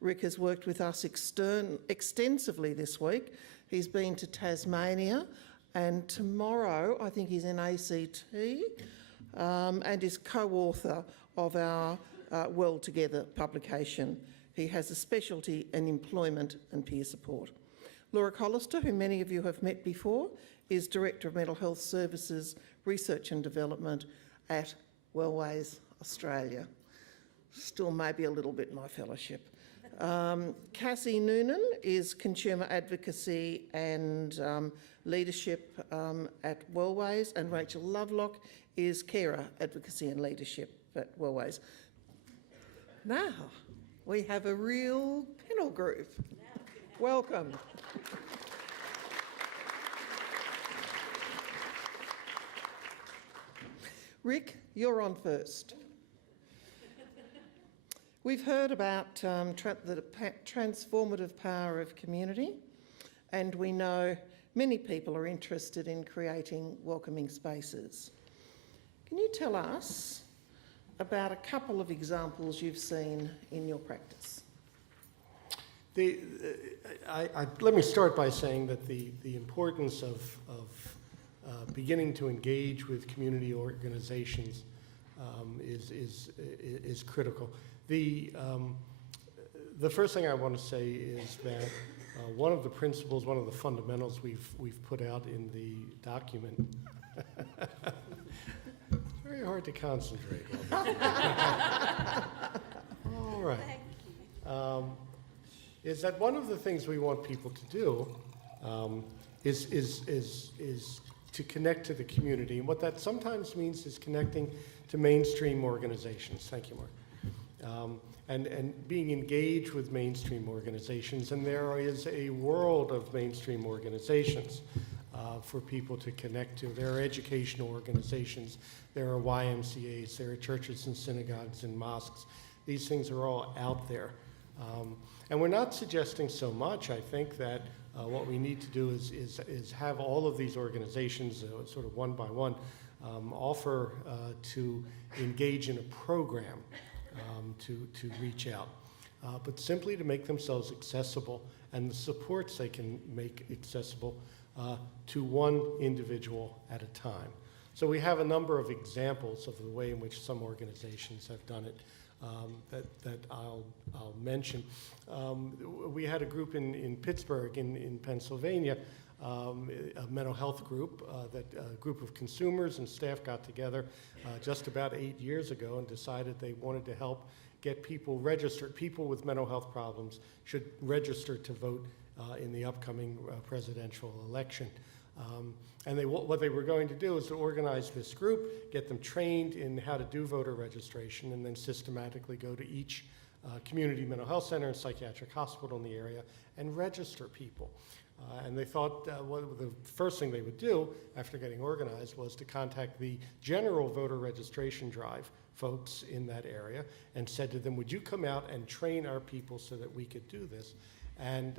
Rick has worked with us extensively this week. He's been to Tasmania, and tomorrow I think he's in ACT, and is co-author of our World Together publication. He has a specialty in employment and peer support. Laura Collister, who many of you have met before, is Director of Mental Health Services Research and Development at Wellways Australia. Still maybe a little bit my fellowship. Cassy Nunan is Consumer Advocacy and Leadership at Wellways, and Rachael Lovelock is Carer Advocacy and Leadership at Wellways. Now, we have a real panel group. Welcome. Rick, you're on first. We've heard about the transformative power of community, and we know many people are interested in creating welcoming spaces. Can you tell us about a couple of examples you've seen in your practice? Let me start by saying that the importance of beginning to engage with community organizations is critical. The first thing I want to say is that One of the principles, one of the fundamentals we've put out in the document. It's very hard to concentrate. All right. Is that one of the things we want people to do is to connect to the community. And what that sometimes means is connecting to mainstream organizations. Thank you, Mark. And being engaged with mainstream organizations. And there is a world of mainstream organizations for people to connect to. There are educational organizations. There are YMCAs. There are churches and synagogues and mosques. These things are all out there. And we're not suggesting so much, I think, that what we need to do is have all of these organizations, sort of one by one, offer to engage in a program to reach out, but simply to make themselves accessible and the supports they can make accessible to one individual at a time. So we have a number of examples of the way in which some organizations have done it that I'll mention. We had a group in Pittsburgh, in Pennsylvania, a mental health group, a group of consumers and staff got together just about 8 years ago and decided they wanted to help get people registered. People with mental health problems should register to vote in the upcoming presidential election. And what they were going to do is to organize this group, get them trained in how to do voter registration, and then systematically go to each community mental health center and psychiatric hospital in the area and register people. And they thought the first thing they would do after getting organized was to contact the general voter registration drive folks in that area and said to them, would you come out and train our people so that we could do this? And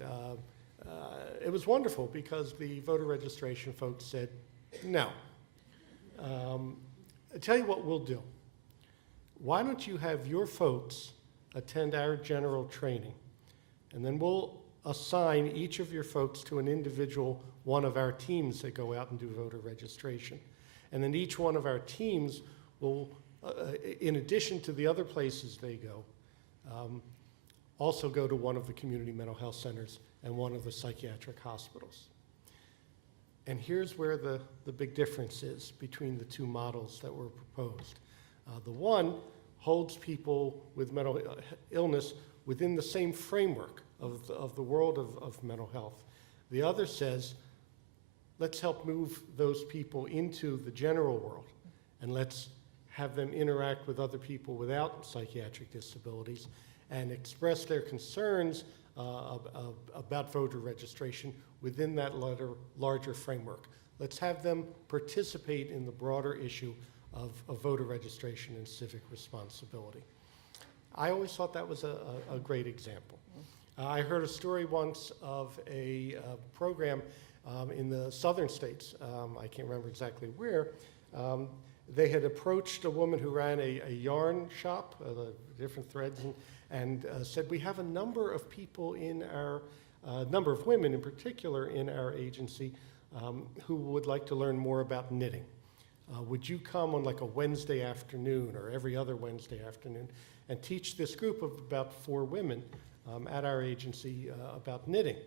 it was wonderful because the voter registration folks said, no. I'll tell you what we'll do. Why don't you have your folks attend our general training, and then we'll assign each of your folks to an individual one of our teams that go out and do voter registration. And then each one of our teams will, in addition to the other places they go, also go to one of the community mental health centers and one of the psychiatric hospitals. And here's where the big difference is between the two models that were proposed. The one holds people with mental illness within the same framework of the world of mental health. The other says, let's help move those people into the general world, and let's have them interact with other people without psychiatric disabilities and express their concerns about voter registration within that larger framework. Let's have them participate in the broader issue of voter registration and civic responsibility. I always thought that was a great example. I heard a story once of a program in the southern states. I can't remember exactly where. They had approached a woman who ran a yarn shop, different threads, and said, we have a number of people in our, number of women in particular in our agency who would like to learn more about knitting. Would you come on like a Wednesday afternoon or every other Wednesday afternoon and teach this group of about 4 women at our agency about knitting?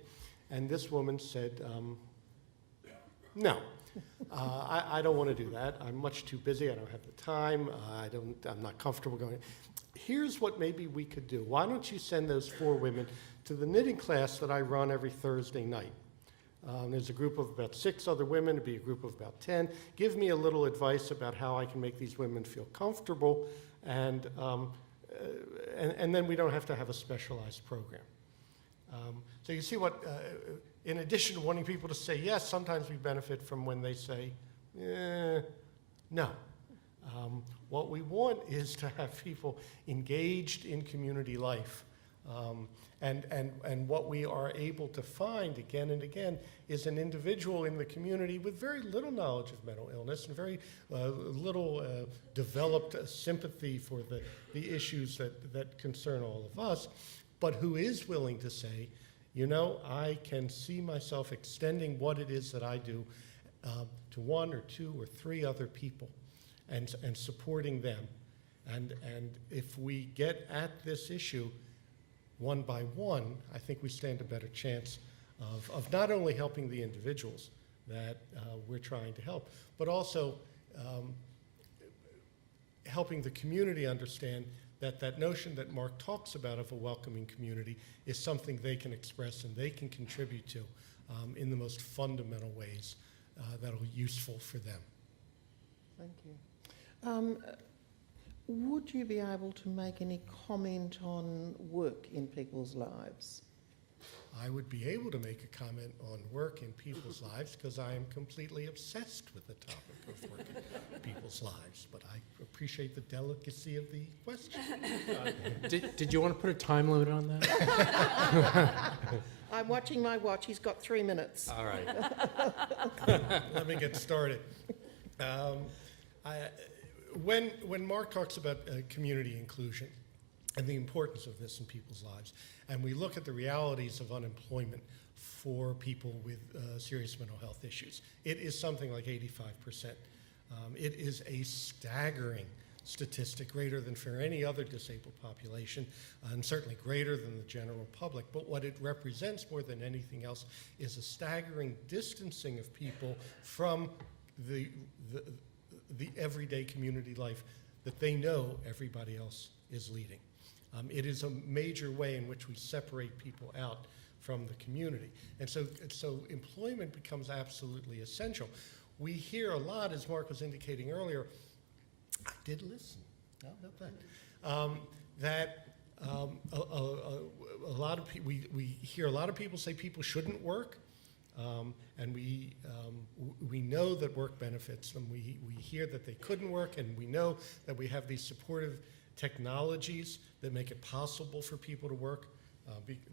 And this woman said, no, I don't want to do that. I'm much too busy. I don't have the time. I'm not comfortable going. Here's what maybe we could do. Why don't you send those 4 women to the knitting class that I run every Thursday night? There's a group of about 6 other women. It'd be a group of about 10. Give me a little advice about how I can make these women feel comfortable, and then we don't have to have a specialized program. So you see what, in addition to wanting people to say yes, sometimes we benefit from when they say, no. What we want is to have people engaged in community life. And what we are able to find again and again is an individual in the community with very little knowledge of mental illness and very little developed sympathy for the issues that concern all of us, but who is willing to say, you know, I can see myself extending what it is that I do to 1 or 2 or 3 other people and supporting them. And if we get at this issue one by one, I think we stand a better chance of not only helping the individuals that we're trying to help, but also helping the community understand that that notion that Mark talks about of a welcoming community is something they can express and they can contribute to in the most fundamental ways that are useful for them. Thank you. Would you be able to make any comment on work in people's lives? I would be able to make a comment on work in people's lives because I am completely obsessed with the topic of work in people's lives, but I appreciate the delicacy of the question. Did you want to put a time limit on that? I'm watching my watch. He's got 3 minutes. All right. Let me get started. When Mark talks about community inclusion and the importance of this in people's lives, and we look at the realities of unemployment for people with serious mental health issues, it is something like 85%. It is a staggering statistic, greater than for any other disabled population, and certainly greater than the general public. But what it represents more than anything else is a staggering distancing of people from the everyday community life that they know everybody else is leading. It is a major way in which we separate people out from the community. And so employment becomes absolutely essential. We hear a lot, as Mark was indicating earlier, I did listen, how about that? A lot of we hear a lot of people say people shouldn't work, and we know that work benefits them. We hear that they couldn't work, and we know that we have these supportive technologies that make it possible for people to work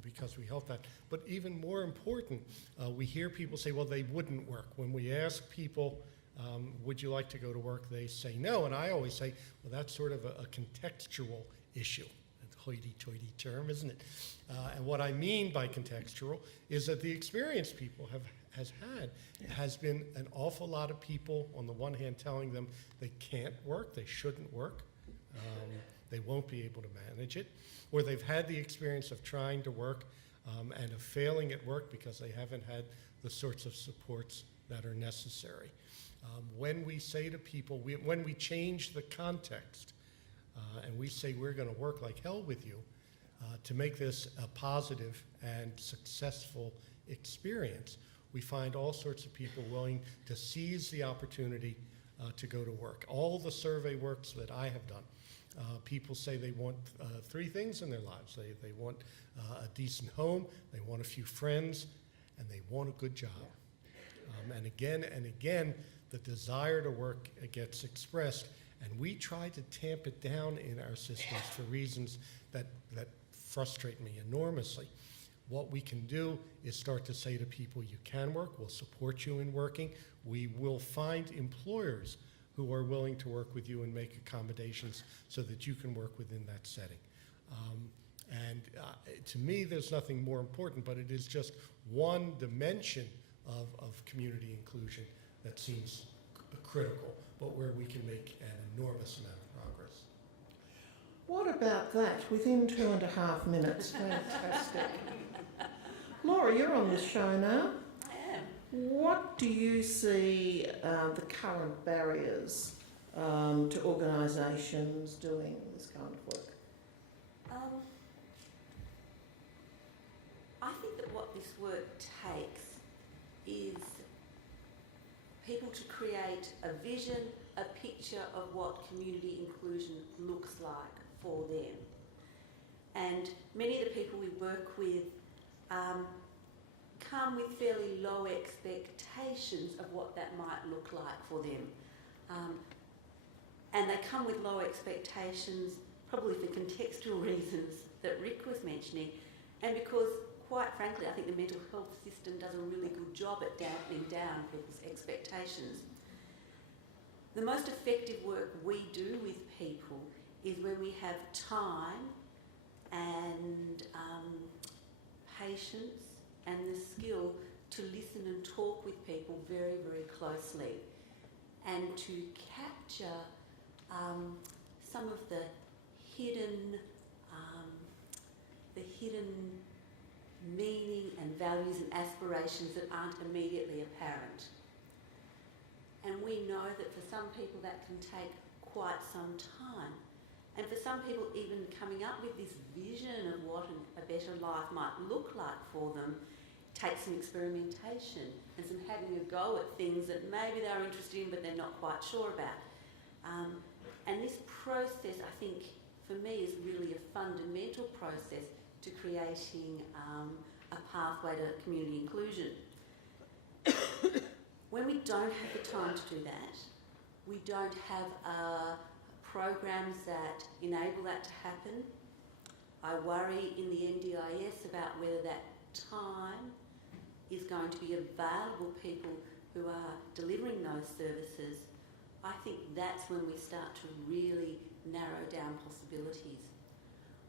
because we help that. But even more important, we hear people say, well, they wouldn't work. When we ask people, would you like to go to work, they say no. And I always say, well, that's sort of a contextual issue. A hoity-toity term, isn't it? And what I mean by contextual is that the experience people has been an awful lot of people, on the one hand, telling them they can't work, they shouldn't work, they won't be able to manage it, or they've had the experience of trying to work and of failing at work because they haven't had the sorts of supports that are necessary. When we say to people, when we change the context and we say we're going to work like hell with you to make this a positive and successful experience, we find all sorts of people willing to seize the opportunity to go to work. All the survey works that I have done, people say they want 3 things in their lives. They want a decent home, they want a few friends, and they want a good job. And again, the desire to work gets expressed, and we try to tamp it down in our systems for reasons that frustrate me enormously. What we can do is start to say to people, you can work, we'll support you in working, we will find employers who are willing to work with you and make accommodations so that you can work within that setting. To me, there's nothing more important, but it is just one dimension of community inclusion that seems critical, but where we can make an enormous amount of progress. What about that? Within 2.5 minutes. Fantastic. Laura, you're on this show now. I am. What do you see the current barriers to organisations doing this kind of work? I think that what this work takes is people to create a vision, a picture of what community inclusion looks like for them. And many of the people we work with come with fairly low expectations of what that might look like for them. And they come with low expectations probably for contextual reasons that Rick was mentioning, and because, quite frankly, I think the mental health system does a really good job at dampening down people's expectations. The most effective work we do with people is when we have time and patience and the skill to listen and talk with people very, very closely, and to capture some of the hidden meaning and values and aspirations that aren't immediately apparent. And we know that for some people that can take quite some time. And for some people, even coming up with this vision of what a better life might look like for them takes some experimentation and some having a go at things that maybe they're interested in but they're not quite sure about. And this process, I think, for me, is really a fundamental process to creating a pathway to community inclusion. When we don't have the time to do that, we don't have programs that enable that to happen. I worry in the NDIS about whether that time is going to be available to people who are delivering those services. I think that's when we start to really narrow down possibilities.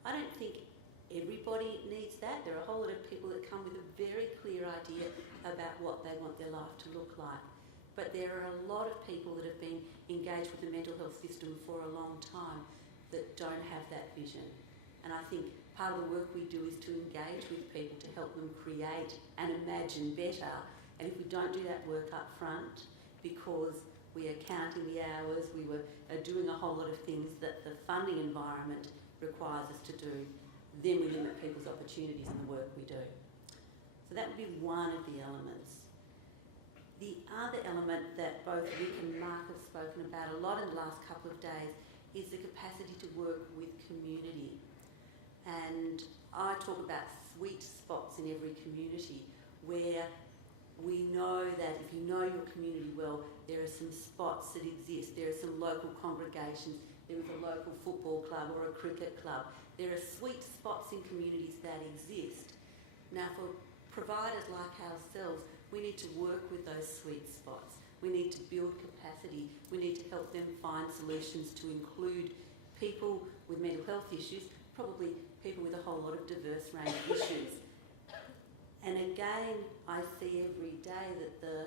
I don't think everybody needs that. There are a whole lot of people that come with a very clear idea about what they want their life to look like. But there are a lot of people that have been engaged with the mental health system for a long time that don't have that vision. And I think part of the work we do is to engage with people to help them create and imagine better. And if we don't do that work up front, because we are counting the hours, we were doing a whole lot of things that the funding environment requires us to do, then we limit people's opportunities in the work we do. So that would be one of the elements. The other element that both Rick and Mark have spoken about a lot in the last couple of days is the capacity to work with community. And I talk about sweet spots in every community where we know that if you know your community well, there are some spots that exist. There are some local congregations. There is a local football club or a cricket club. There are sweet spots in communities that exist. Now, for providers like ourselves, we need to work with those sweet spots. We need to build capacity. We need to help them find solutions to include people with mental health issues, probably people with a whole lot of diverse range of issues. And again, I see every day that the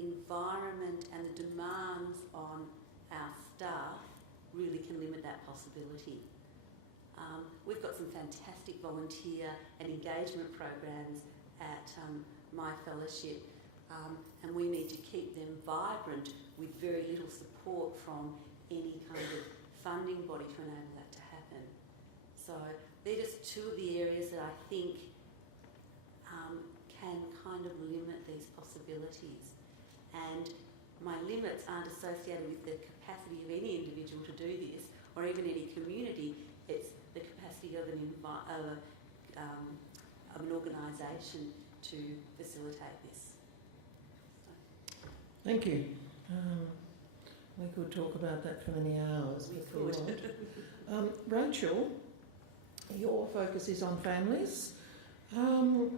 environment and the demands on our staff really can limit that possibility. We've got some fantastic volunteer and engagement programs at my fellowship, and we need to keep them vibrant with very little support from any kind of funding body to enable that to happen. So they're just two of the areas that I think can kind of limit these possibilities. And my limits aren't associated with the capacity of any individual to do this, or even any community. It's the capacity of an organisation to facilitate this. Thank you. We could talk about that for many hours. We if could. Want. Rachael, your focus is on families and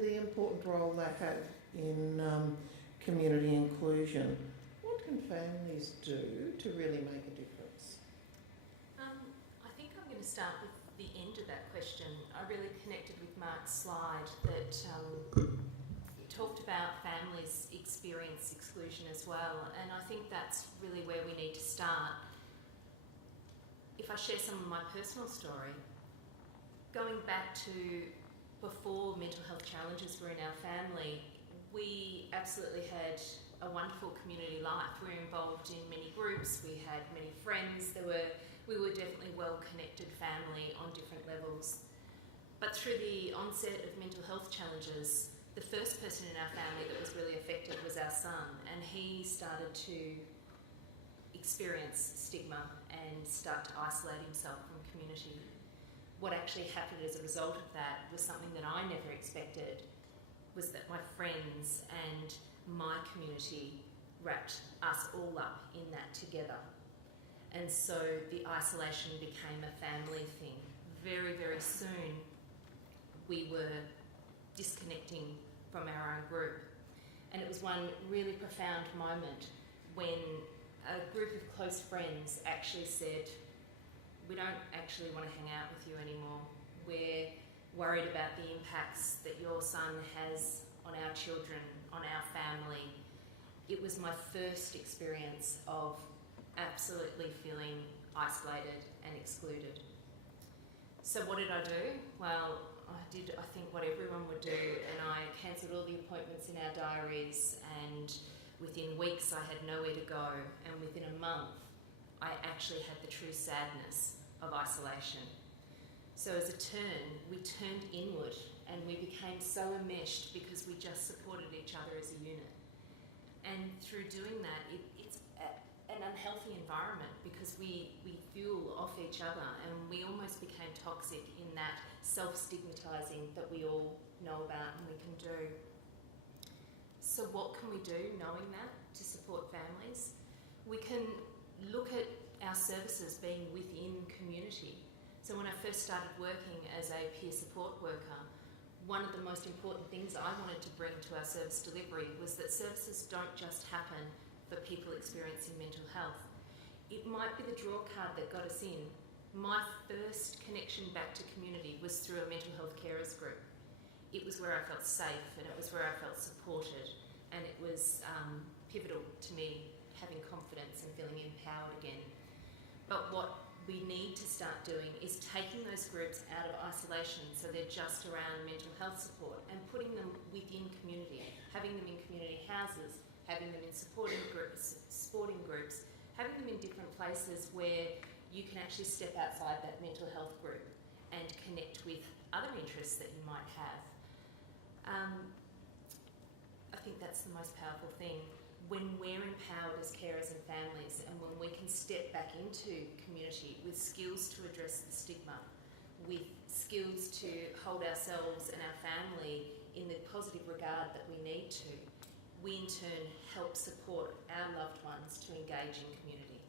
the important role they have in community inclusion. What can families do to really make a difference? I think I'm going to start with the end of that question. I really connected with Mark's slide that talked about families experience exclusion as well, and I think that's really where we need to start. If I share some of my personal story, going back to before mental health challenges were in our family, we absolutely had a wonderful community life. We were involved in many groups, we had many friends, we were definitely well-connected family on different levels. But through the onset of mental health challenges, the first person in our family that was really affected was our son, and he started to experience stigma and start to isolate himself from community. What actually happened as a result of that was something that I never expected, was that my friends and my community wrapped us all up in that together. And so the isolation became a family thing. Very, very soon we were disconnecting from our own group. And it was one really profound moment when a group of close friends actually said, we don't actually want to hang out with you anymore. We're worried about the impacts that your son has on our children, on our family. It was my first experience of absolutely feeling isolated and excluded. So what did I do? Well, I did, I think, what everyone would do, and I cancelled all the appointments in our diaries, and within weeks I had nowhere to go, and within a month I actually had the true sadness of isolation. So as a turn, we turned inward and we became so enmeshed because we just supported each other as a unit. And through doing that, it's an unhealthy environment because we fuel off each other, and we almost became toxic in that self-stigmatising that we all know about and we can do. So what can we do knowing that to support families? We can look at our services being within community. So when I first started working as a peer support worker, one of the most important things I wanted to bring to our service delivery was that services don't just happen for people experiencing mental health. It might be the draw card that got us in. My first connection back to community was through a mental health carers group. It was where I felt safe and it was where I felt supported, and it was pivotal to me having confidence and feeling empowered again. But what we need to start doing is taking those groups out of isolation so they're just around mental health support and putting them within community, having them in community houses, having them in sporting groups, having them in different places where you can actually step outside that mental health group and connect with other interests that you might have. I think that's the most powerful thing. When we're empowered as carers and families, and when we can step back into community with skills to address the stigma, with skills to hold ourselves and our family in the positive regard that we need to, we in turn help support our loved ones to engage in community.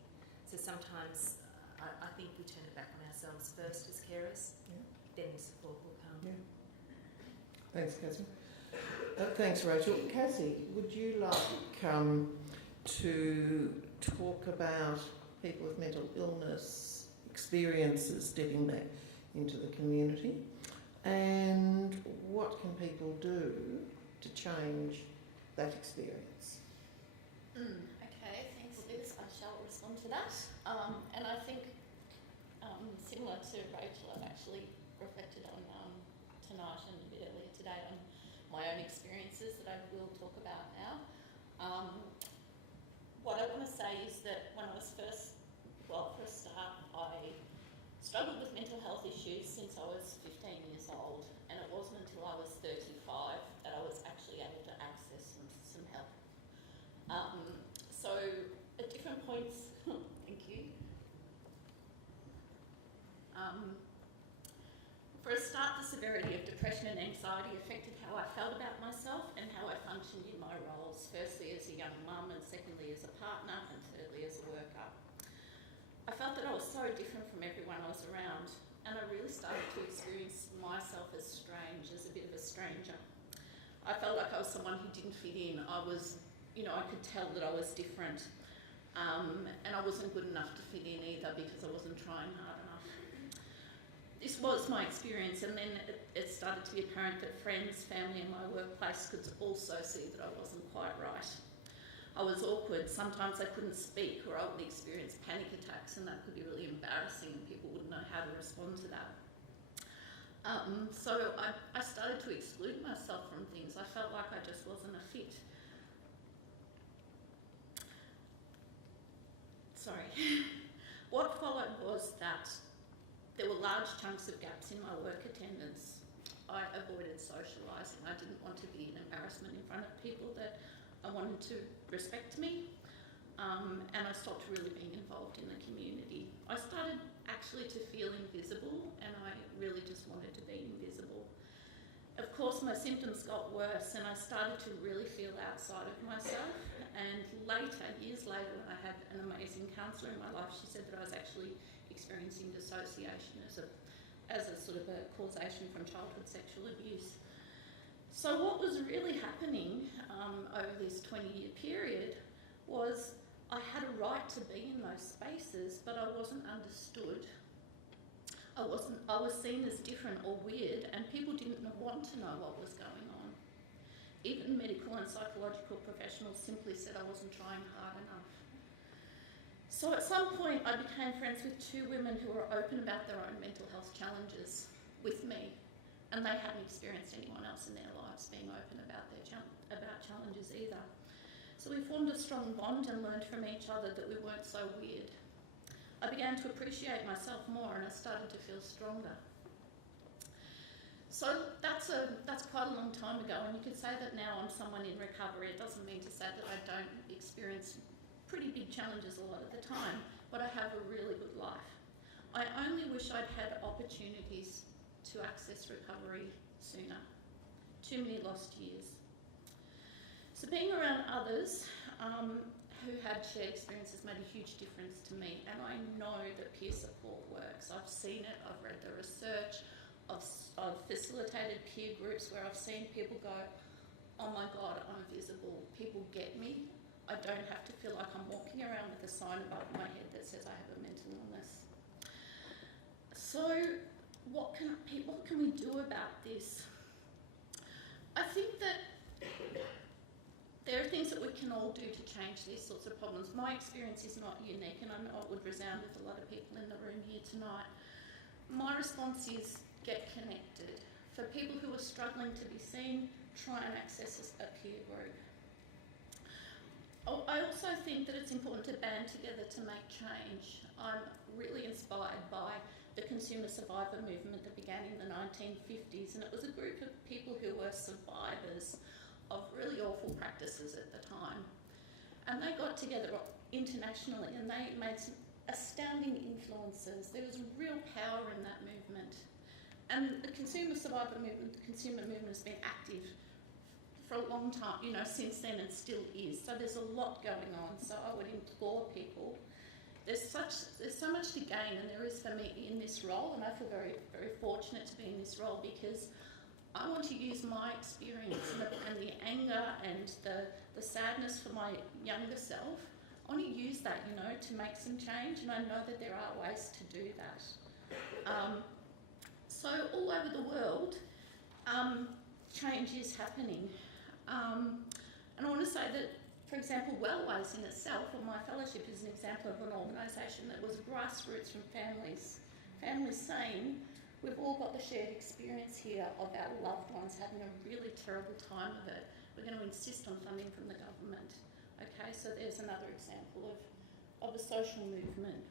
So sometimes I think we turn it back on ourselves first as carers, then the support will come. Yeah. Thanks, Cassy. Thanks, Rachel. Cassy, would you like to talk about people with mental illness experiences stepping back into the community, and what can people do to change that experience? Okay, thanks Liz. I shall respond to that. And I think similar to Rachel, I've actually reflected on tonight and a bit earlier today on my own experiences that I will talk about now. What I want to say is that when I was for a start, I struggled with mental health issues since I was 15 years old, and it wasn't until I was 35 that I was actually able to access some help. So at different points, thank you. For a start, the severity of depression and anxiety affected how I felt about myself and how I functioned in my roles, firstly as a young mum, and secondly as a partner, and thirdly as a worker. I felt that I was so different from everyone I was around, and I really started to experience myself as strange, as a bit of a stranger. I felt like I was someone who didn't fit in. I could tell that I was different, and I wasn't good enough to fit in either because I wasn't trying hard enough. This was my experience, and then it started to be apparent that friends, family and my workplace could also see that I wasn't quite right. I was awkward. Sometimes I couldn't speak, or I would experience panic attacks, and that could be really embarrassing, and people wouldn't know how to respond to that. So I started to exclude myself from things. I felt like I just wasn't a fit. What followed was that there were large chunks of gaps in my work attendance. I avoided socialising. I didn't want to be an embarrassment in front of people, that I wanted to respect me, and I stopped really being involved in the community. I started actually to feel invisible, and I really just wanted to be invisible. Of course, my symptoms got worse, and I started to really feel outside of myself. And later, years later, when I had an amazing counsellor in my life, she said that I was actually experiencing dissociation as a sort of a causation from childhood sexual abuse. So what was really happening over this 20-year period was I had a right to be in those spaces, but I wasn't understood. I was seen as different or weird, and people didn't want to know what was going on. Even medical and psychological professionals simply said I wasn't trying hard enough. So at some point I became friends with two women who were open about their own mental health challenges with me, and they hadn't experienced anyone else in their lives being open about about challenges either. So we formed a strong bond and learned from each other that we weren't so weird. I began to appreciate myself more, and I started to feel stronger. So that's quite a long time ago, and you could say that now I'm someone in recovery. It doesn't mean to say that I don't experience pretty big challenges a lot of the time, but I have a really good life. I only wish I'd had opportunities to access recovery sooner. Too many lost years. So being around others who had shared experiences made a huge difference to me, and I know that peer support works. I've seen it, I've read the research, I've facilitated peer groups where I've seen people go, oh my God, I'm visible, people get me. I don't have to feel like I'm walking around with a sign above my head that says I have a mental illness. So what can we do about this? I think that there are things that we can all do to change these sorts of problems. My experience is not unique, and I know it would resound with a lot of people in the room here tonight. My response is get connected. For people who are struggling to be seen, try and access a peer group. I also think that it's important to band together to make change. I'm really inspired by the consumer survivor movement that began in the 1950s, and it was a group of people who were survivors of really awful practices at the time. And they got together internationally and they made some astounding influences. There was real power in that movement. And the consumer survivor movement, the consumer movement has been active for a long time, you know, since then, and still is. So there's a lot going on. So I would implore people, there's so much to gain, and there is for me in this role, and I feel very, very fortunate to be in this role because I want to use my experience and the anger and the sadness for my younger self. I want to use that, you know, to make some change, and I know that there are ways to do that. So all over the world, change is happening. And I want to say that, for example, Wellways in itself, or my fellowship, is an example of an organisation that was grassroots from families saying, we've all got the shared experience here of our loved ones having a really terrible time of it. We're going to insist on funding from the government. Okay, so there's another example of a social movement.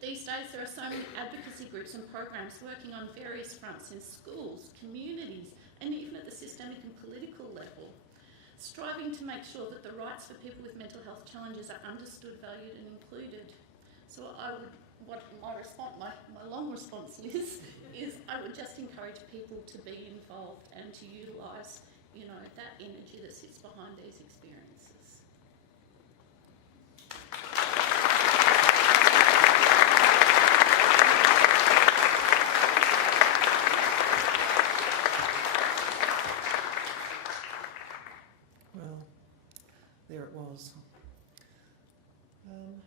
These days there are so many advocacy groups and programs working on various fronts in schools, communities, and even at the systemic and political level, striving to make sure that the rights for people with mental health challenges are understood, valued and included. So what my long response is I would just encourage people to be involved and to utilise, you know, that energy that sits behind these experiences. Well, there it was.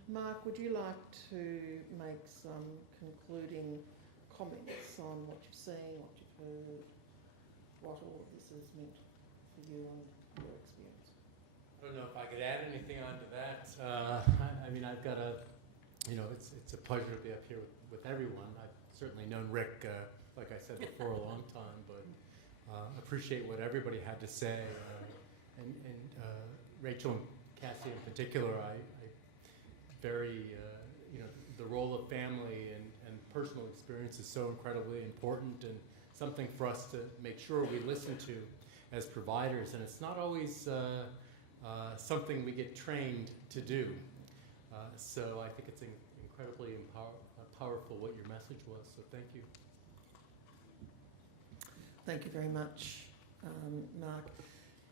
Mark, would you like to make some concluding comments on what you've seen, what you've heard, what all of this has meant for you and your experience? I don't know if I could add anything onto that. I mean, I've got it's a pleasure to be up here with everyone. I've certainly known Rick, like I said before, a long time, but appreciate what everybody had to say. And Rachael and Cassy in particular, I very, the role of family and personal experience is so incredibly important and something for us to make sure we listen to as providers. And it's not always something we get trained to do. So I think it's incredibly powerful what your message was. So thank you. Thank you very much, Mark.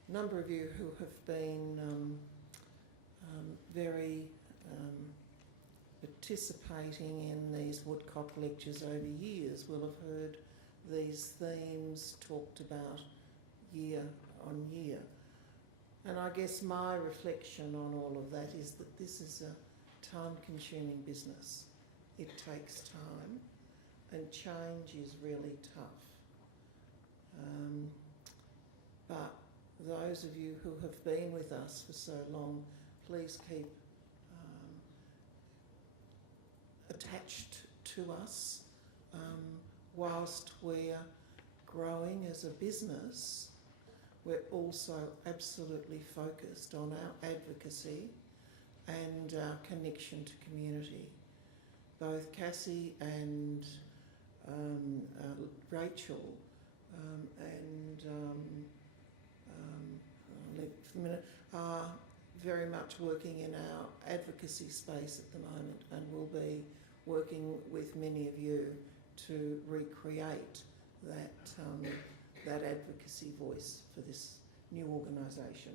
A number of you who have been very participating in these Woodcock lectures over years will have heard these themes talked about year on year. And I guess my reflection on all of that is that this is a time-consuming business. It takes time, and change is really tough. But those of you who have been with us for so long, please keep attached to us. whilst we're growing as a business, we're also absolutely focused on our advocacy and our connection to community. Both Cassy and Rachael for the minute, are very much working in our advocacy space at the moment, and will be working with many of you to recreate that advocacy voice for this new organisation.